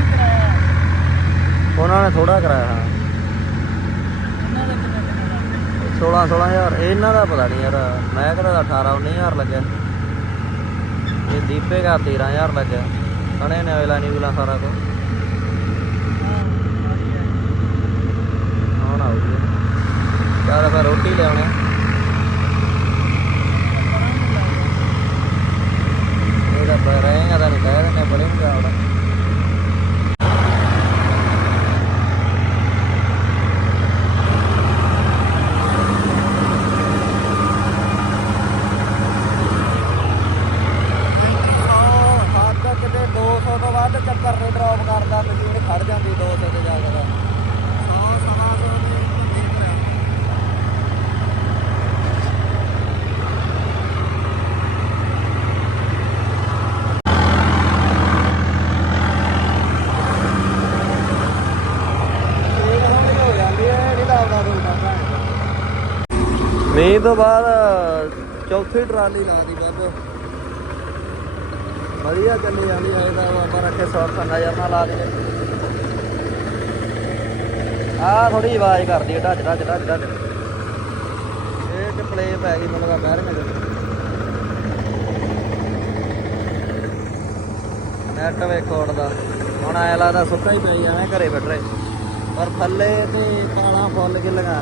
S1: ਉਹਨਾਂ ਨੇ ਥੋੜਾ ਕਰਾਇਆ ਹਾਂ
S2: ਉਹਨਾਂ ਦਾ ਕਿੰਨਾ ਕਿੰਨਾ ਲੱਗਦਾ
S1: 16 16000 ਇਹਨਾਂ ਦਾ ਪਤਾ ਨਹੀਂ ਯਾਰ। ਮੈਂ ਕਹਿੰਦਾ 18 19000 ਲੱਗਿਆ। ਇਹ ਦੀਪੇ ਦਾ 13000 ਲੱਗਿਆ। ਸਣੇ ਨੇ ਵੇਲਾ ਨਹੀਂ ਵੇਲਾ ਸਾਰਾ ਕੁਝ
S2: ਹਾਂ
S1: ਹੁਣ ਆਉਗੀ ਚੱਲ ਫਿਰ ਰੋਟੀ ਲਿਆਉਣੇ। ਇਹ ਤਾਂ ਰਹੇਗਾ ਤਾਂ ਨਹੀਂ, ਕਹਿ ਦਿੰਦੇ ਬੜੇ ਨੂੰ ਜਾਵੜਾ ਹੱਦ ਕਿਤੇ 200 ਤੋਂ ਡ੍ਰੌਪ ਕਰਦਾ ਮਸ਼ੀਨ ਖੜ ਜਾਂਦੀ ਦੋ ਤੇ ਜਾ ਕੇ। 100 ਸਵਾ 100 ਦੇ ਦੇਖ ਰਿਹਾ ਮੀਂਹ ਤੋਂ ਬਾਅਦ ਚੌਥੀ ਟਰਾਲੀ ਲਾ ਦੀ ਵਧੀਆ ਚੱਲੀ ਜਾਂਦੀ ਹੈ ਇਹਦਾ ਆਪਾਂ ਰੱਖੇ ਸੌਖਾ ਨਜ਼ਰ ਨਾਲ ਲਾ ਦੇ ਆ ਥੋੜੀ ਆਵਾਜ਼ ਕਰਦੀ ਹੈ ਢੱਜ ਢੱਜ ਢੱਜ ਢੱਜ। ਇਹ ਚ ਪਲੇ ਪੈ ਗਈ ਮੈਨੂੰ ਲੱਗਾ ਬਹਿਰ ਮੇਰੇ ਨੈਟ ਵੇਖੋ ਉੜਦਾ ਹੁਣ ਐ ਲੱਗਦਾ ਸੁੱਕਾ ਹੀ ਪਈ ਜਾਣਾ ਘਰੇ ਬੈਠੇ ਪਰ ਥੱਲੇ ਤੇ ਕਾਲਾ ਫੁੱਲ ਕੇ ਲਗਾ।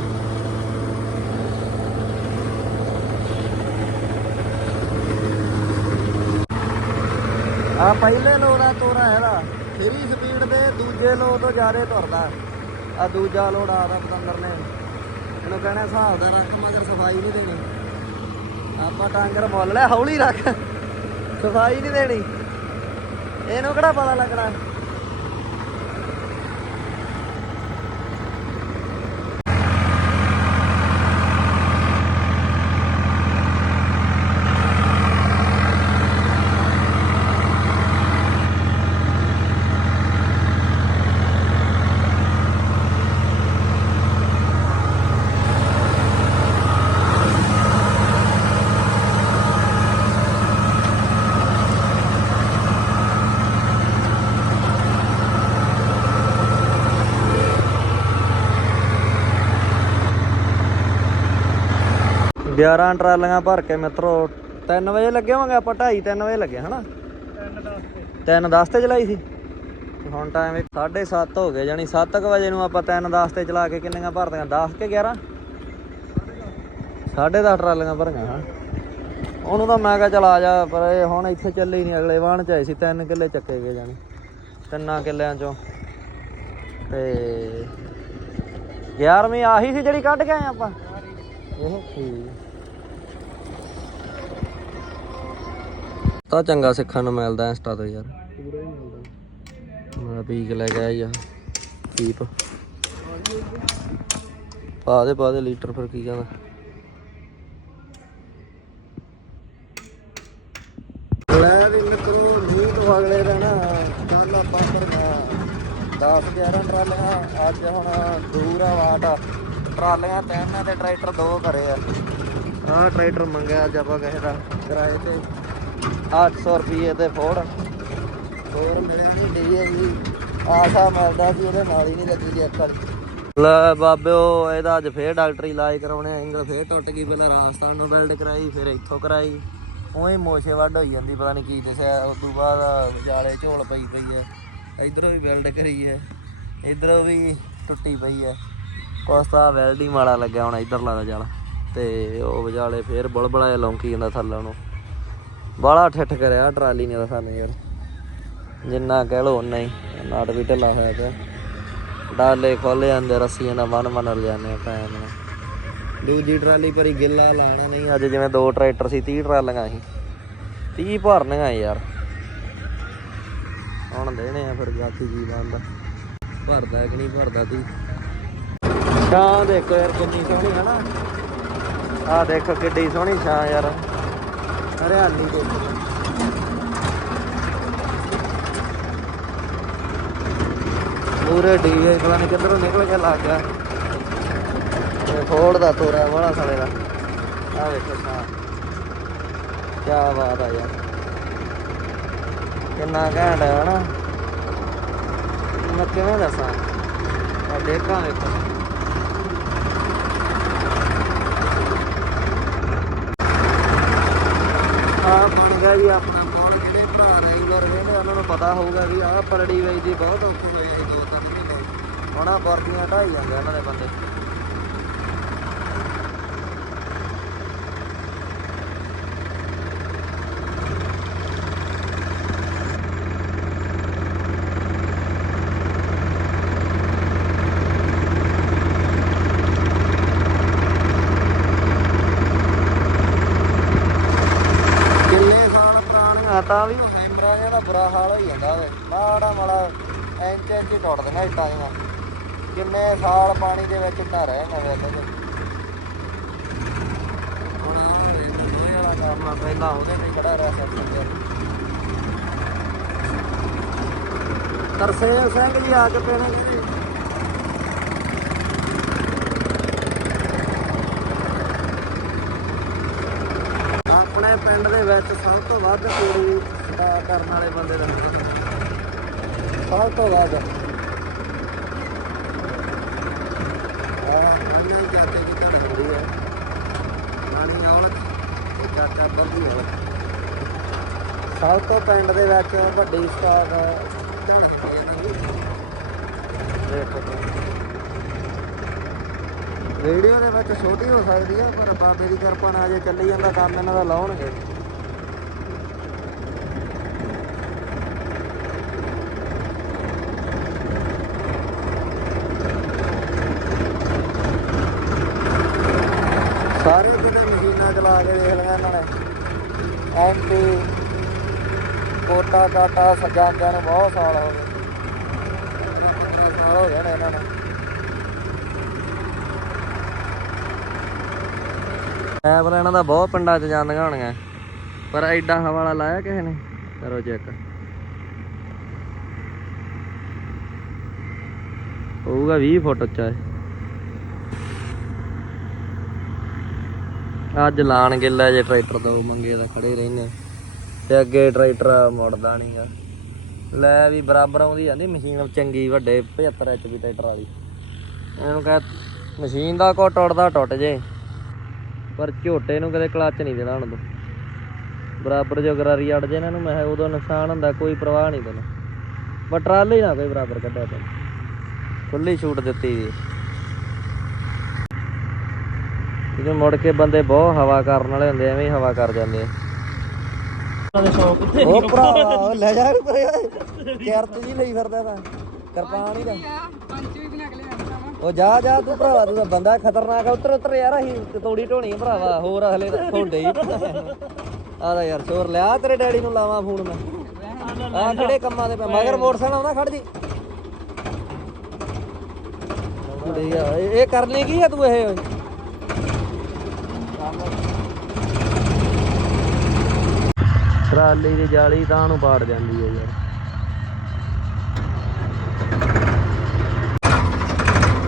S1: ਆ ਪਹਿਲੇ ਲੋ ਦਾ ਤੋਰਾ ਇਹਦਾ ਫਰੀ ਸਪੀਡ ਤੇ ਦੂਜੇ ਲੋ ਤੋਂ ਜ਼ਿਆਦਾ ਤੁਰਦਾ। ਆ ਦੂਜਾ ਲੋਡ ਦਾ ਪਤੰਦਰ ਨੇ। ਇਹਨੂੰ ਕਹਿਣਾ ਹਿਸਾਬ ਦਾ ਰੱਖ, ਮਗਰ ਸਫ਼ਾਈ ਨਹੀਂ ਦੇਣੀ। ਆਪਾਂ ਟਾਂਗਰ ਮੁੱਲ ਲਿਆ, ਹੌਲੀ ਰੱਖ। ਸਫ਼ਾਈ ਨਹੀਂ ਦੇਣੀ। ਇਹਨੂੰ ਕਿਹੜਾ ਪਤਾ ਲੱਗਣਾ? ਗਿਆਰਾਂ ਟਰਾਲੀਆਂ ਭਰ ਕੇ ਮਿੱਤਰੋ 3 ਵਜੇ ਲੱਗੇ ਹੋਵਾਂਗੇ ਆਪਾਂ 2:30 3 ਵਜੇ ਲੱਗੇ ਹਨਾ? 3 10 ਤੇ ਚਲਾਈ ਸੀ। ਹੁਣ ਟਾਈਮ 7:30 ਹੋ ਗਏ ਜਾਨੀ 7:00 ਵਜੇ ਨੂੰ ਆਪਾਂ 3 10 ਤੇ ਚਲਾ ਕੇ ਕਿੰਨੀਆਂ ਭਰਦੀਆਂ? 10 ਕੇ 11 10:30 ਟਰਾਲੀਆਂ ਭਰੀਆਂ ਹਾਂ। ਉਹਨੂੰ ਤਾਂ ਮੈਂ ਕਿਹਾ ਚਲਾ ਜਾ ਪਰ ਇਹ ਹੁਣ ਇੱਥੇ ਚੱਲੇ ਹੀ ਨਹੀਂ ਅਗਲੇ ਵਾਹਣ ਚ ਆਏ ਸੀ 3 ਕਿੱਲੇ ਚੱਕੇ ਗਏ ਜਾਨੀ ਤਿੰਨਾਂ ਕਿੱਲਿਆਂ ਚੋਂ। ਤੇ 11ਵੀਂ ਆਹੀ ਸੀ ਜਿਹੜੀ ਕੱਢ ਕੇ ਆਏ ਆਪਾਂ? ਇਹ ਠੀਕ। ਤਾਂ ਚੰਗਾ ਸਿੱਖਣ ਨੂੰ ਮਿਲਦਾ ਇੰਸਟਾ ਤੋਂ ਯਾਰ।
S3: ਪੂਰਾ ਹੀ ਮਿਲਦਾ
S1: ਮੈਂ ਪੀਕ ਲੈ ਗਿਆ ਯਾ ਪੀਪ। ਪਾ ਦੇ ਪਾ ਦੇ ਲੀਟਰ ਫਿਰ ਕੀ ਕਹਿੰਦਾ। ਲੈ ਵੀ ਮਿੱਤਰੋ ਮੀਂਹ ਤੋਂ ਅਗਲੇ ਕੱਲ ਆਪਾਂ ਕਰਨਾ 10 11 ਟਰਾਲੀਆਂ। ਅੱਜ ਹੁਣ ਦੂਰ ਆ ਵਾਟ। ਟਰਾਲੀਆਂ ਤਿੰਨ ਤੇ ਟਰੈਕਟਰ ਦੋ ਕਰੇ ਆ। ਆਹ ਟਰੈਕਟਰ ਮੰਗਿਆ ਅੱਜ ਆਪਾਂ ਕਿਸੇ ਦਾ ਕਿਰਾਏ ਤੇ। 800 ਰੁਪਏ ਤੇ ਫੋੜ। ਹੋਰ ਮਿਲਿਆ ਨਹੀਂ ਡੀਏਵੀ ਆਸਾ ਮਿਲਦਾ ਸੀ ਉਹਦੇ ਨਾਲ ਹੀ ਨਹੀਂ ਲੱਗੀ ਜੈਕ ਵਾਲੀ। ਲੈ ਬਾਬਿਓ, ਇਹਦਾ ਅੱਜ ਫੇਰ ਡਾਕਟਰੀ ਇਲਾਜ ਕਰਾਉਣੇ ਐਂਗਲ ਫੇਰ ਟੁੱਟ ਗਈ, ਪਹਿਲਾਂ ਰਾਜਸਥਾਨ ਨੂੰ ਬੈਲਡ ਕਰਾਈ, ਫਿਰ ਇੱਥੋਂ ਕਰਾਈ। ਉਹੀ ਮੋਛੇ ਵੱਢ ਹੋਈ ਜਾਂਦੀ, ਪਤਾ ਨਹੀਂ ਕੀ ਦੱਸਿਆ ਉਸ ਤੋਂ ਬਾਅਦ ਜਾਲੇ ਝੋਲ ਪਈ ਪਈ ਹੈ। ਇਧਰੋਂ ਵੀ ਬਿਲਡ ਕਰੀ ਹੈ, ਇਧਰੋਂ ਵੀ ਟੁੱਟੀ ਪਈ ਹੈ। ਕੋਸਤਾ ਵੈਲਡ ਹੀ ਮਾੜਾ ਲੱਗਿਆ ਹੁਣ ਇਧਰ ਲਾਦਾ ਜਾਲ। ਤੇ ਉਹ ਵਿਚਾਲੇ ਫੇਰ ਬੁਲਬੁਲਾ ਜਿਹਾ ਲੌਂਕੀ ਜਾਂਦਾ ਥੱਲੇ ਨੂੰ। ਬਾਲਾ ਠੱਠ ਕਰਿਆ ਟਰਾਲੀ ਨੇ ਤਾਂ ਸਾਨੂੰ ਯਾਰ। ਜਿੰਨਾ ਕਹਿ ਲੋ ਉਨਾ ਹੀ। ਨਾਟ ਵੀ ਢਿੱਲਾ ਹੋਇਆ ਪਿਆ। ਡਾਲੇ ਖੋਲੇ ਜਾਂਦੇ ਰੱਸੀਆਂ ਦਾ ਮਨ ਮਨ ਰਜਾਨੇ ਟਾਈਮ ਨਾਲ ਦੂਜੀ ਟਰਾਲੀ ਪਰੀ ਗਿੱਲਾ ਲਾਣਾ ਨਹੀਂ। ਅੱਜ ਜਿਵੇਂ ਦੋ ਟਰੈਕਟਰ ਸੀ 30 ਟਰਾਲੀਆਂ ਸੀ। 30 ਭਰਨੀਆਂ ਯਾਰ। ਹੁਣ ਦੇਣੇ ਆ ਫਿਰ ਗਾਤੀ ਜੀ ਬੰਦਾ ਭਰਦਾ ਕਿ ਨਹੀਂ ਭਰਦਾ ਤੀ? ਛਾਂ ਦੇਖੋ ਯਾਰ ਕਿੰਨੀ ਸੋਹਣੀ ਹੈ ਨਾ ਆਹ ਦੇਖੋ ਕਿੱਡੀ ਸੋਹਣੀ ਛਾਂ ਯਾਰ। ਹਰਿਆਲੀ ਦੇਖੋ ਪੂਰੇ ਡੀਏ ਪਤਾ ਨਹੀਂ ਕਿੱਧਰੋਂ ਨਿਕਲ ਕੇ ਲੱਗ ਗਿਆ। ਇਹ ਫੋੜ ਦਾ ਤੋਰਾ ਵਾਲਾ ਸਾਲੇ ਦਾ। ਆ ਵੇਖੋ ਸਾਹ। ਕੀ ਬਾਤ ਆ ਯਾਰ। ਕਿੰਨਾ ਘੈਂਟ ਹੈ ਨਾ। ਮੈਂ ਕਿਵੇਂ ਦੱਸਾਂ? ਆ ਦੇਖਾਂ ਵੇਖੋ। ਆ ਜੀ, ਆਪਣਾ ਮੋਲ ਜਿਹੜੇ ਭਰਾ ਰੈਗੂਲਰ ਵੇਂਦੇ ਉਹਨਾਂ ਨੂੰ ਪਤਾ ਹੋਊਗਾ ਵੀ ਆਹ ਪਲੜੀ ਵੇਚ ਦੀ ਬਹੁਤ ਔਖੀ ਹੋਈ ਹੈ ਦੋ ਤਿੰਨ ਮਹੀਨੇ। ਹੁਣ ਆ ਬਰਦੀਆਂ ਢਾਈ ਜਾਂਦੇ ਉਹਨਾਂ ਦੇ ਬੰਦੇ ਕਿੰਨੇ ਸਾਲ ਪੁਰਾਣੀਆਂ ਤਾਂ ਵੀ ਹੈਮਰਾ ਜਿਹਾ ਦਾ ਬੁਰਾ ਹਾਲ ਹੋਈ ਜਾਂਦਾ ਵੇ ਮਾੜਾ ਮਾੜਾ ਇੰਚ ਇੰਚ ਹੀ ਟੁੱਟਦੀਆਂ ਇੱਟਾਂ ਦੀਆਂ ਕਿੰਨੇ ਸਾਲ ਪਾਣੀ ਦੇ ਵਿੱਚ ਨਾ ਰਹੇ ਨੇ ਵੇਲੇ ਤੇ ਹੁਣ ਆਹ ਵੇਖ ਲੋਹੇ ਵਾਲਾ ਕੰਮ ਉਹਦੇ ਤੇ ਖੜਾ ਰਿਹਾ ਸੈਕਸ਼ਨ ਤਰਸੇਲ ਸਿੰਘ ਜੀ ਆ ਕੇ ਪੈਣਾ ਜੀ। ਆਪਣੇ ਪਿੰਡ ਦੇ ਵਿੱਚ ਸਭ ਤੋਂ ਵੱਧ ਤੂੜੀ ਕਰਨ ਵਾਲੇ ਬੰਦੇ ਦਾ ਸਭ ਤੋਂ ਵੱਧ। ਆਹ ਮੰਨਾਂ ਜਾਂਦੇ ਕਿ ਤਾਂ ਹੁੰਦੀ ਹੈ ਨਾਨੀ ਔਲਖ ਤੇ ਚਾਚਾ ਬੰਦੀ ਸਭ ਤੋਂ ਪਿੰਡ ਦੇ ਵਿੱਚ ਵੱਡੀ ਸਟਾਕ ਝਣਕਦੀ ਹੈ ਨਾ ਜੀ। ਦੇਖੋ ਵੀਡੀਓ ਦੇ ਵਿੱਚ ਛੋਟੀ ਹੋ ਸਕਦੀ ਆ, ਪਰ ਬਾਬੇ ਮੇਰੀ ਕਿਰਪਾ ਨਾਲ ਜੇ ਚੱਲੀ ਜਾਂਦਾ ਕੰਮ, ਇਹਨਾਂ ਦਾ ਲਾਉਣਗੇ ਸਾਰੇ ਕਿਤੇ ਮਸ਼ੀਨਾਂ ਚਲਾ ਕੇ ਦੇਖ ਲਿਆ ਇਹਨਾਂ ਨੇ ਐਮਪੀ ਕੋਟਾ ਕਾਟਾ ਸੱਜਾਂਦਿਆਂ ਨੂੰ ਬਹੁਤ ਸਾਲ ਹੋ ਗਏ। 15 ਸਾਲ ਹੋ ਗਏ ਨੇ ਇਹਨਾਂ ਨੂੰ। ਐਵਰ ਇਹਨਾਂ ਦਾ ਬਹੁਤ ਪਿੰਡਾਂ 'ਚ ਜਾਂਦੀਆਂ ਹੋਣੀਆਂ। ਪਰ ਐਡਾ ਹਵਾਲਾ ਲਾਇਆ ਕਿਸੇ ਨੇ? ਕਰੋ ਚੈੱਕ। ਹੋਊਗਾ 20 ਫੁੱਟ ਉੱਚਾ ਹੈ ਅੱਜ ਲਾਣ ਗਿੱਲਾ ਜੇ ਟਰੈਕਟਰ ਦੋ ਮੰਗੇ ਦਾ ਖੜੇ ਰਹਿੰਦੇ। ਤੇ ਅੱਗੇ ਟਰੈਕਟਰ ਮੁੜਦਾ ਨਹੀਂਗਾ ਲੈ ਵੀ ਬਰਾਬਰ ਆਉਂਦੀ ਜਾਂਦੀ ਮਸ਼ੀਨ ਚੰਗੀ ਵੱਡੇ 75 ਐਚਪੀ ਟਰੈਕਟਰ ਵਾਲੀ। ਇਹਨੂੰ ਕਹ, ਮਸ਼ੀਨ ਦਾ ਕੋ ਟੁੱਟਦਾ ਟੁੱਟ ਜੇ। ਪਰ ਝੋਟੇ ਨੂੰ ਕਦੇ ਕਲੱਚ ਨਹੀਂ ਦੇਣਾ ਹੁਣ ਤੂੰ। ਬਰਾਬਰ ਜੋ ਗਰਾਰੀ ਅੜ ਜੇ ਇਹਨਾਂ ਨੂੰ ਮੈਂ ਉਦੋਂ ਨੁਕਸਾਨ ਹੁੰਦਾ, ਕੋਈ ਪ੍ਰਵਾਹ ਨਹੀਂ ਤੈਨੂੰ। ਬਟ ਟਰਾਲੇ ਨਾ ਕੋਈ ਬਰਾਬਰ ਕੱਢਿਆ ਤੈਨੂੰ ਖੁੱਲੀ ਛੂਟ ਦਿੱਤੀ ਜੀ ਜਦੋਂ ਮੁੜ ਕੇ ਬੰਦੇ ਬਹੁਤ ਹਵਾ ਕਰਨ ਵਾਲੇ ਹੁੰਦੇ ਐਵੇਂ ਹੀ ਹਵਾ ਕਰ ਜਾਂਦੇ ਆ। ਉਹ ਭਰਾਵਾ ਉਹ ਲੈ ਜਾ ਇਹਨੂੰ ਪਰੇ ਓਏ। ਕਿਰਤ ਜੀ ਲਈ ਫਿਰਦਾ ਤਾਂ। ਕਿਰਪਾਨ ਹੀ ਦਾ ਉਹ ਜਾ ਜਾ ਤੂੰ ਭਰਾਵਾ ਤੂੰ ਤਾਂ ਬੰਦਾ ਖਤਰਨਾਕ ਆ। ਉੱਤਰ ਉੱਤਰ ਯਾਰ ਅਸੀਂ ਤੋੜੀ ਢੋਣੀ ਭਰਾਵਾ। ਹੋਰ ਹਲੇ ਤਾਂ ਹੀ ਆ ਦਾ ਯਾਰ ਸ਼ੋਰ ਲਿਆ ਤੇਰੇ ਡੈਡੀ ਨੂੰ ਲਾਵਾਂ ਫੋਨ ਮੈਂ। ਆ ਕਿਹੜੇ ਕੰਮਾਂ ਦੇ ਪੈ ਮਗਰ ਮੋਟਰਸਾਈਕਲ ਆਉਣਾ ਖੜ ਜੀ। ਆ, ਇਹ ਇਹ ਕਰਨੀ ਕੀ ਆ ਤੂੰ ਇਹ ਓਏ ਟਰਾਲੀ ਦੀ ਜਾਲੀ ਤਾਂ ਨੂੰ ਪਾੜ ਜਾਂਦੀ ਹੈ ਯਾਰ।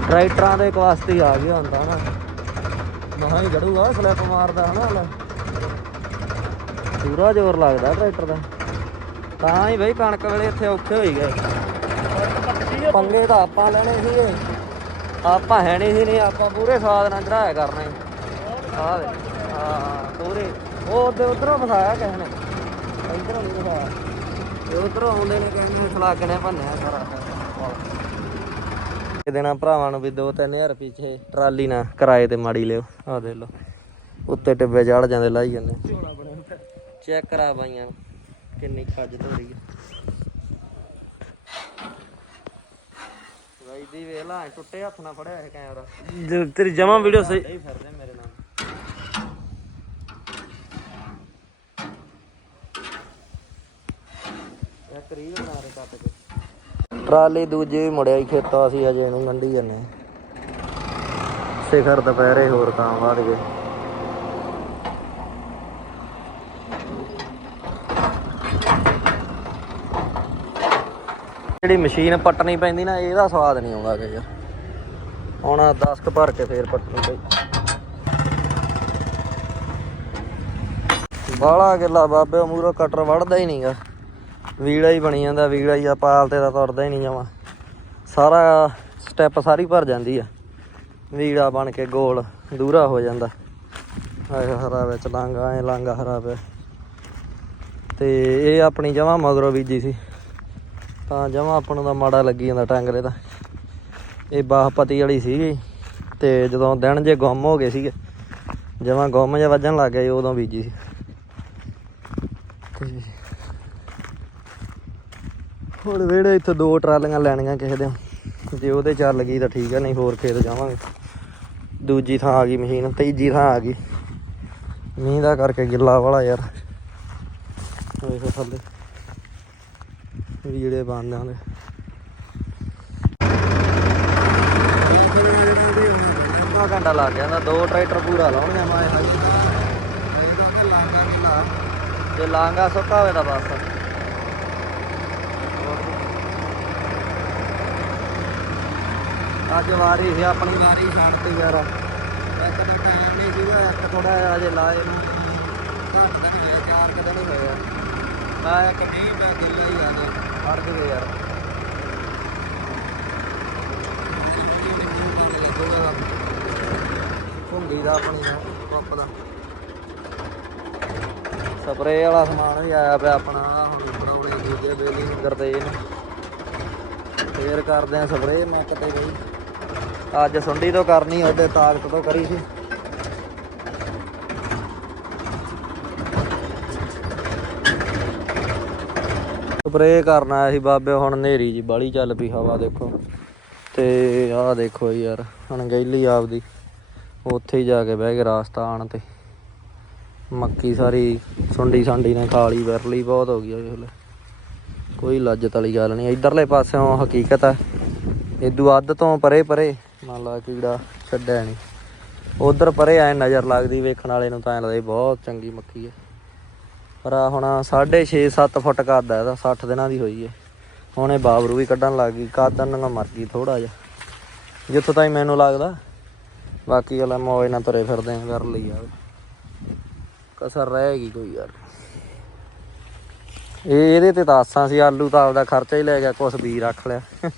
S1: ਟਰੈਕਟਰਾਂ ਦੇ ਵਾਸਤੇ ਹੀ ਆ ਗਿਆ ਹੁੰਦਾ ਨਾ। ਮਹਾਂ ਹੀ ਜੜੂਗਾ ਸਲਿੱਪ ਮਾਰਦਾ ਹਨਾ ਲੈ। ਪੂਰਾ ਜ਼ੋਰ ਲੱਗਦਾ ਟਰੈਕਟਰ ਦਾ। ਤਾਂ ਹੀ ਬਈ ਕਣਕ ਵੇਲੇ ਇੱਥੇ ਔਖੇ ਹੋਈ ਗਏ। ਪੰਗੇ ਤਾਂ ਆਪਾਂ ਲੈਣੇ ਸੀਗੇ। ਆਪਾਂ ਹੈ ਨਹੀਂ ਸੀ ਨਹੀਂ ਆਪਾਂ ਪੂਰੇ ਸਾਧ ਨਾਲ ਚੜਾਇਆ ਕਰਨਾ। ਆਹ ਹਾਂ ਪੂਰੇ। ਉਹ ਉਧਰ ਉਧਰੋਂ ਫਸਾਇਆ ਕਿਸੇ ਨੇ। ਇਧਰੋਂ ਨਹੀਂ ਫਸਾਇਆ ਤੇ ਉਧਰੋਂ ਆਉਂਦੇ ਨੇ ਕਹਿੰਦੇ ਸਲਾਗਣੇ ਭੰਨਿਆ ਸਾਰਾ। ਇਹ ਦੇਣਾ ਭਰਾਵਾਂ ਨੂੰ ਵੀ 2-3000 ਰੁਪਏ ਪਿੱਛੇ ਟਰਾਲੀ ਨਾ ਕਿਰਾਏ ਤੇ ਮਾੜੀ ਲਿਓ। ਆਹ ਦੇ ਲਓ ਉੱਤੇ ਟਿੱਬੇ ਚੜ ਜਾਂਦੇ ਲਾਈ ਜਾਂਦੇ। ਚੈੱਕ ਕਰਾ ਬਾਈਆਂ ਕਿੰਨੀ ਖੱਜ ਹੈ ਬਾਈ ਦੀ ਵੇਲਾ ਟੁੱਟੇ ਹੱਥ ਨਾਲ ਫੜਿਆ ਇਹ ਕੈਮਰਾ।
S2: ਤੇਰੀ ਜਮਾ ਵੀਡੀਓ ਸਹੀ
S1: ਨਹੀਂ ਫਿਰਦੇ ਮੇਰੇ ਨਾਲ। ਇੱਕ ਰੀਲ ਬਣਾ ਰਹੇ ਕੱਟ ਕੇ ਟਰਾਲੀ ਦੂਜੀ ਵੀ ਮੁੜਿਆ ਹੀ ਖੇਤਾ ਸੀ ਅਜੇ ਨੂੰ ਗੰਢੀ ਜਾਂਦੇ ਸਿਖਰ ਦੁਪਹਿਰੇ ਹੋਰ ਤਾਂ ਵੱਧ ਗਏ। ਜਿਹੜੀ ਮਸ਼ੀਨ ਪੱਟਣੀ ਪੈਂਦੀ ਨਾ, ਇਹਦਾ ਸਵਾਦ ਨਹੀਂ ਆਉਂਦਾ ਕਿ ਯਾਰ ਹੁਣ 10 ਕ ਭਰ ਕੇ ਫੇਰ ਪੱਟਣੀ ਪਈ। ਬਾਲਾ ਗਿੱਲਾ ਬਾਬੇ ਮੂਰੋ ਕਟਰ ਵੜਦਾ ਹੀ ਨਹੀਂਗਾ ਵੀੜਾ ਹੀ ਬਣੀ ਜਾਂਦਾ, ਵੀੜਾ ਹੀ ਆ ਪਾਲ ਤੇ ਤੁਰਦਾ ਹੀ ਨਹੀਂ ਜਾਵਾਂ। ਸਾਰਾ ਸਟੈਪ ਸਾਰੀ ਭਰ ਜਾਂਦੀ ਆ। ਵੀੜਾ ਬਣ ਕੇ ਗੋਲ ਦੂਰਾ ਹੋ ਜਾਂਦਾ। ਆਏ ਹਰਾ ਵਿੱਚ ਲਾਂਗਾ ਐ ਲਾਂਗਾ ਹਰਾ ਪਿਆ ਤੇ ਇਹ ਆਪਣੀ ਜਮਾ ਮਗਰੋਂ ਬੀਜੀ ਸੀ। ਤਾਂ ਜਮਾ ਆਪਾਂ ਨੂੰ ਤਾਂ ਮਾੜਾ ਲੱਗੀ ਜਾਂਦਾ ਟਾਂਗਰੇ ਦਾ। ਇਹ ਬਾਹਪਤੀ ਵਾਲੀ ਸੀਗੀ। ਤੇ ਜਦੋਂ ਦਿਨ ਜੇ ਗੁੰਮ ਹੋ ਗਏ ਸੀਗੇ ਜਮਾਂ ਗੁੰਮ ਜਿਹਾ ਵੱਜਣ ਲੱਗ ਗਏ ਉਦੋਂ ਬੀਜੀ ਸੀ। ਤੇ ਹੁਣ ਵੇੜੇ ਇੱਥੇ ਦੋ ਟਰਾਲੀਆਂ ਲੈਣੀਆਂ ਕਿਸੇ ਦੇ ਜੇ ਉਹਦੇ ਚੱਲ ਗਈ ਤਾਂ ਠੀਕ ਹੈ ਨਹੀਂ ਹੋਰ ਖੇਤ ਜਾਵਾਂਗੇ। ਦੂਜੀ ਥਾਂ ਆ ਗਈ ਮਸ਼ੀਨ, ਤੀਜੀ ਥਾਂ ਆ ਗਈ। ਮੀਂਹ ਦਾ ਕਰਕੇ ਗਿੱਲਾ ਵਾਲਾ ਯਾਰ। ਵੇਖੋ ਥੱਲੇ। ਵੀੜੇ ਬੰਦ ਆਂਦੇ ਅੱਧਾ ਘੰਟਾ ਲੱਗ ਜਾਂਦਾ, ਦੋ ਟਰੈਕਟਰ ਪੂਰਾ ਲਾਉਣਗੇ ਮਾਏ ਹਾਈ ਜੇ ਲਾਂਗਾ ਸੁੱਕਾ ਹੋਵੇ ਤਾਂ ਬਸ। ਅੱਜ ਵਾਰੀ ਸੀ, ਆਪਣੀ ਵਾਰੀ ਸ਼ਾਂਤੀ ਯਾਰ। ਇੱਕ ਤਾਂ ਟਾਈਮ ਨਹੀਂ ਸੀਗਾ, ਇੱਕ ਥੋੜਾ ਅਜੇ ਲਾਏ ਨੂੰ। ਘੱਟ ਦਿਨ ਹੋਇਆ, ਚਾਰ ਕੁ ਹੀ ਹੋਏ ਮੈਂ ਇੱਕ ਮੀਂਹ ਪੈ ਗਿਆ ਹੀ ਆ ਜੇ ਅੜ ਗਏ ਯਾਰ। ਹੁੰਦੀ ਦਾ ਆਪਣੀ ਪੰਪ ਦਾ। ਸਪਰੇਅ ਵਾਲਾ ਸਮਾਨ ਵੀ ਆਇਆ ਪਿਆ ਆਪਣਾ, ਹੁਣ ਬਣਾਉਣੇ ਦੂਜੇ ਬੇਲੀ ਕਰਦੇ ਨੇ। ਫੇਰ ਕਰਦੇ ਆ ਸਪਰੇਅ, ਮੈਂ ਕਿਤੇ ਗਈ। ਅੱਜ ਸੁੰਡੀ ਤੋਂ ਕਰਨੀ ਉਹਦੇ ਤਾਕਤ ਤੋਂ ਕਰੀ ਸੀ। ਸਪਰੇ ਕਰਨ ਸੀ ਬਾਬੇ, ਹੁਣ ਨੇਰੀ ਜੀ ਬਾਲੀ ਚੱਲ ਪਈ ਹਵਾ, ਦੇਖੋ। ਤੇ ਆਹ ਦੇਖੋ ਯਾਰ ਹੁਣ ਆਪਦੀ। ਉੱਥੇ ਹੀ ਜਾ ਕੇ ਬਹਿ ਕੇ ਰਾਸਤਾ ਆਣ ਤੇ। ਮੱਕੀ ਸਾਰੀ ਸੁੰਡੀ ਸਾਂਡੀ ਨੇ ਖਾ ਲਈ, ਵਿਰਲੀ ਬਹੁਤ ਹੋ ਗਈ ਵੇਖ ਕੋਈ ਲੱਜਤ ਵਾਲੀ ਗੱਲ ਨਹੀਂ, ਇਧਰਲੇ ਪਾਸਿਓਂ ਹਕੀਕਤ ਹੈ ਇਦੂ ਅੱਧ ਤੋਂ ਪਰੇ ਪਰੇ ਮੰਨ ਲਾ ਕੀੜਾ ਛੱਡਿਆ ਨਹੀਂ ਉਧਰ ਪਰੇ ਐ ਨਜ਼ਰ ਲੱਗਦੀ, ਵੇਖਣ ਵਾਲੇ ਨੂੰ ਤਾਂ ਐਂ ਲੱਗਦਾ ਬਹੁਤ ਚੰਗੀ ਮੱਕੀ ਹੈ ਪਰ ਆ ਹੁਣ 6.5 7 ਫੁੱਟ ਕੱਦ ਹੈ ਇਹਦਾ 60 ਦਿਨਾਂ ਦੀ ਹੋਈ ਹੈ ਹੁਣ ਇਹ ਬਾਬਰੂ ਵੀ ਕੱਢਣ ਲੱਗ ਗਈ, ਕੱਦ ਨਾਲ ਮਰ ਗਈ ਥੋੜਾ ਜਿਹਾ। ਜਿੱਥੋਂ ਤਾਈ ਮੈਨੂੰ ਲੱਗਦਾ, ਬਾਕੀ ਵਾਲਾ ਮੌਜ ਨਾਲ ਤੁਰੇ ਫਿਰਦੇ ਆ, ਕਰ ਲਈ ਆ ਕਸਰ ਰਹੇਗੀ ਕੋਈ ਯਾਰ। ਇਹ ਇਹਦੇ ਤੇ ਤਾਂ ਆਸਾਂ ਸੀ, ਆਲੂ ਤਾਂ ਆਪਦਾ ਖਰਚਾ ਹੀ ਲੈ ਗਿਆ, ਕੁਛ ਬੀ ਰੱਖ ਲਿਆ।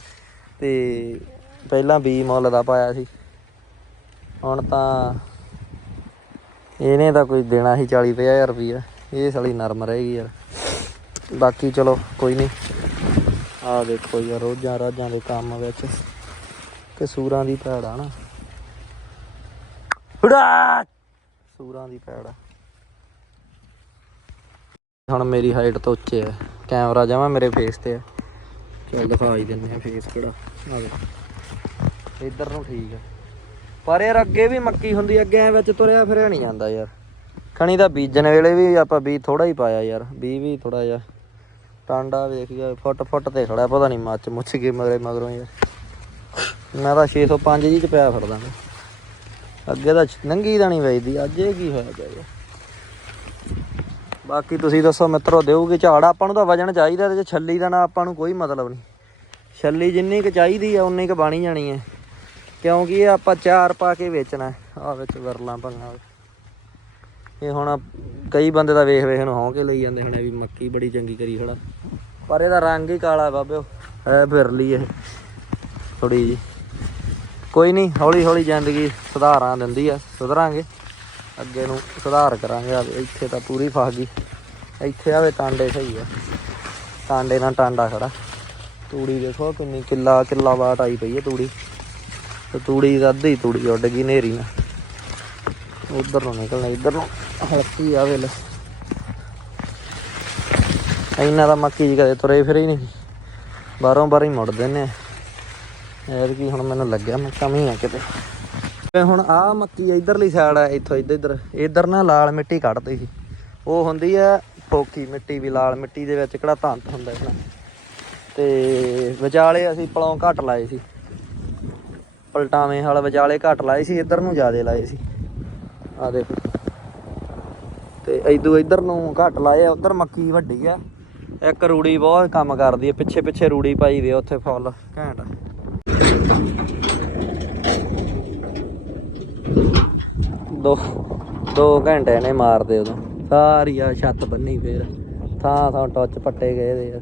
S1: ਤੇ ਪਹਿਲਾਂ ਬੀ ਮੁੱਲ ਦਾ ਪਾਇਆ ਸੀ। ਹੁਣ ਤਾਂ ਇਹਨੇ ਤਾਂ ਕੋਈ ਦੇਣਾ ਸੀ 40 ਹਜ਼ਾਰ ਰੁਪਈਆ। ਇਹ ਸਾਲੀ ਨਰਮ ਰਹੇਗੀ ਯਾਰ। ਬਾਕੀ ਚਲੋ ਕੋਈ ਨਹੀਂ ਆ ਦੇਖੋ ਯਾਰ, ਰੋਜ਼ਾਂ ਰਾਜਾਂ ਦੇ ਕੰਮ ਵਿੱਚ ਕਸੂਰਾਂ ਦੀ ਭੈੜ ਆ ਨਾ। ਹੁੜਾ ਸੂਰਾਂ ਦੀ ਭੈੜ ਆ। ਹੁਣ ਮੇਰੀ ਹਾਈਟ ਤੋਂ ਉੱਚੇ ਹੈ ਕੈਮਰਾ ਜਮਾ ਮੇਰੇ ਫੇਸ ਤੇ ਆ। ਚੱਲ ਦਿਖਾ ਹੀ ਦਿੰਨੇ ਆ ਫੇਸ ਕਿਹੜਾ। ਆ ਦੇ ਇੱਧਰ ਨੂੰ ਠੀਕ ਆ। ਪਰ ਯਾਰ ਅੱਗੇ ਵੀ ਮੱਕੀ ਹੁੰਦੀ ਅੱਗੇ ਐ ਵਿੱਚ ਤੁਰਿਆ ਫਿਰਿਆ ਨਹੀਂ ਜਾਂਦਾ ਯਾਰ। ਖਣੀ ਦਾ ਬੀਜਣ ਵੇਲੇ ਵੀ ਆਪਾਂ ਬੀਜ ਥੋੜਾ ਹੀ ਪਾਇਆ ਯਾਰ, ਬੀਜ ਵੀ ਥੋੜਾ ਜਿਹਾ। ਟਾਂਡਾ ਵੇਖ ਗਿਆ ਫੁੱਟ ਫੁੱਟ ਤੇ ਖੜਾ ਪਤਾ ਨਹੀਂ ਮੱਚ ਮੁੱਚ ਕੇ ਮਗਰੇ ਮਗਰੋਂ ਯਾਰ। ਮੈਂ ਤਾਂ 605 ਜੀ ਚ ਪਿਆ ਫਿਰਦਾ ਗਾ। ਅੱਗੇ ਤਾਂ ਨੰਗੀ ਦਾ ਨਹੀਂ ਵੇਚਦੀ, ਅੱਜ ਇਹ ਕੀ ਹੋਇਆ ਪਿਆ ਬਾਕੀ ਤੁਸੀਂ ਦੱਸੋ ਮਿੱਤਰੋ, ਦੇਊਗੀ ਝਾੜ, ਆਪਾਂ ਨੂੰ ਤਾਂ ਵਜਨ ਚਾਹੀਦਾ ਤੇ ਜੇ ਛੱਲੀ ਦਾ ਨਾ ਆਪਾਂ ਨੂੰ ਕੋਈ ਮਤਲਬ ਨਹੀਂ ਛੱਲੀ ਜਿੰਨੀ ਕੁ ਚਾਹੀਦੀ ਆ, ਉਨੀ ਕੁ ਬਾਣੀ ਜਾਣੀ ਹੈ। ਕਿਉਂਕਿ ਇਹ ਆਪਾਂ ਚਾਰ ਪਾ ਕੇ ਵੇਚਣਾ ਆ ਵਿੱਚ ਵਰਲਾਂ ਪੰਗਾ ਇਹ ਹੁਣ ਕਈ ਬੰਦੇ ਤਾਂ ਵੇਖ ਵੇਖ ਨੂੰ ਹੌਂ ਕੇ ਲਈ ਜਾਂਦੇ ਹੁਣੇ ਵੀ ਮੱਕੀ ਬੜੀ ਚੰਗੀ ਕਰੀ ਖੜਾ। ਪਰ ਇਹਦਾ ਰੰਗ ਹੀ ਕਾਲਾ ਬਾਬਿਓ। ਹੈ ਫਿਰਲੀ ਇਹ। ਥੋੜੀ ਜੀ ਕੋਈ ਨਹੀਂ, ਹੌਲੀ ਹੌਲੀ ਜ਼ਿੰਦਗੀ ਸੁਧਾਰਾਂ ਦਿੰਦੀ ਆ। ਸੁਧਰਾਂਗੇ। ਅੱਗੇ ਨੂੰ ਸੁਧਾਰ ਕਰਾਂਗੇ ਆ ਇੱਥੇ ਤਾਂ ਪੂਰੀ ਫਸ ਗਈ ਇੱਥੇ ਆਵੇ ਟਾਂਡੇ ਸਹੀ ਆ। ਟਾਂਡੇ ਨਾਲ ਟਾਂਡਾ ਖੜਾ। ਤੂੜੀ ਦੇਖੋ ਕਿੰਨੀ ਕਿੱਲਾ ਕਿੱਲਾ ਬਾਟ ਆਈ ਪਈ ਹੈ ਤੂੜੀ। ਤੇ ਤੂੜੀ ਦਾ ਅੱਧੀ ਤੂੜੀ ਉੱਡ ਗਈ ਨੇਰੀ ਨਾਲ। ਉਧਰ ਨੂੰ ਨਿਕਲਣਾ, ਇੱਧਰ ਨੂੰ ਹਲਕੀ ਆਵੇ ਲੈ। ਇੰਨਾ ਤਾਂ ਮੱਕੀ ਜੀ ਕਦੇ ਤੁਰੇ ਫਿਰੇ ਹੀ ਨਹੀਂ। ਬਾਹਰੋਂ ਬਾਹਰ ਹੀ ਮੁੜ ਦਿੰਨੇ ਆ। ਕੀ ਹੁਣ ਮੈਨੂੰ ਲੱਗਿਆ ਮੈਂ ਕਮੀ ਆ ਕਿਤੇ। ਤੇ ਹੁਣ ਆ ਮੱਕੀ ਇਧਰਲੀ ਸਾਈਡ ਆ, ਇੱਥੋਂ ਇੱਧਰ ਇੱਧਰ। ਇੱਧਰ ਨਾ ਲਾਲ ਮਿੱਟੀ ਕੱਢਦੇ ਸੀ। ਉਹ ਹੁੰਦੀ ਆ ਫੋਕੀ ਮਿੱਟੀ ਵੀ, ਲਾਲ ਮਿੱਟੀ ਦੇ ਵਿੱਚ ਕਿਹੜਾ ਧਾਂਤ ਹੁੰਦਾ ਇਹਨਾਂ ਤੇ ਵਿਚਾਲੇ ਅਸੀਂ ਪਲੋਂ ਘੱਟ ਲਾਏ ਸੀ। ਪਲਟਾਵੇਂ ਵਾਲ ਵਿਚਾਲੇ ਘੱਟ ਲਾਏ ਸੀ, ਇੱਧਰ ਨੂੰ ਜ਼ਿਆਦੇ ਲਾਏ ਸੀ। ਆ ਦੇਖੋ। ਤੇ ਇਦੋਂ ਇੱਧਰ ਨੂੰ ਘੱਟ ਲਾਏ ਉੱਧਰ ਮੱਕੀ ਵੱਡੀ ਆ। ਇੱਕ ਰੂੜੀ ਬਹੁਤ ਕੰਮ ਕਰਦੀ ਹੈ ਪਿੱਛੇ ਪਿੱਛੇ ਰੂੜੀ ਪਾਈ ਵੀ ਉੱਥੇ ਫੁੱਲ, ਘੈਂਟ। ਦੋ ਦੋ ਘੰਟੇ ਨੇ ਮਾਰਦੇ ਉਦੋਂ। ਸਾਰੀ ਆ ਛੱਤ ਬੰਨੀ ਫੇਰ। ਥਾਂ ਥਾਂ ਟੱਚ ਪੱਟੇ ਗਏ ਦੇ ਆ।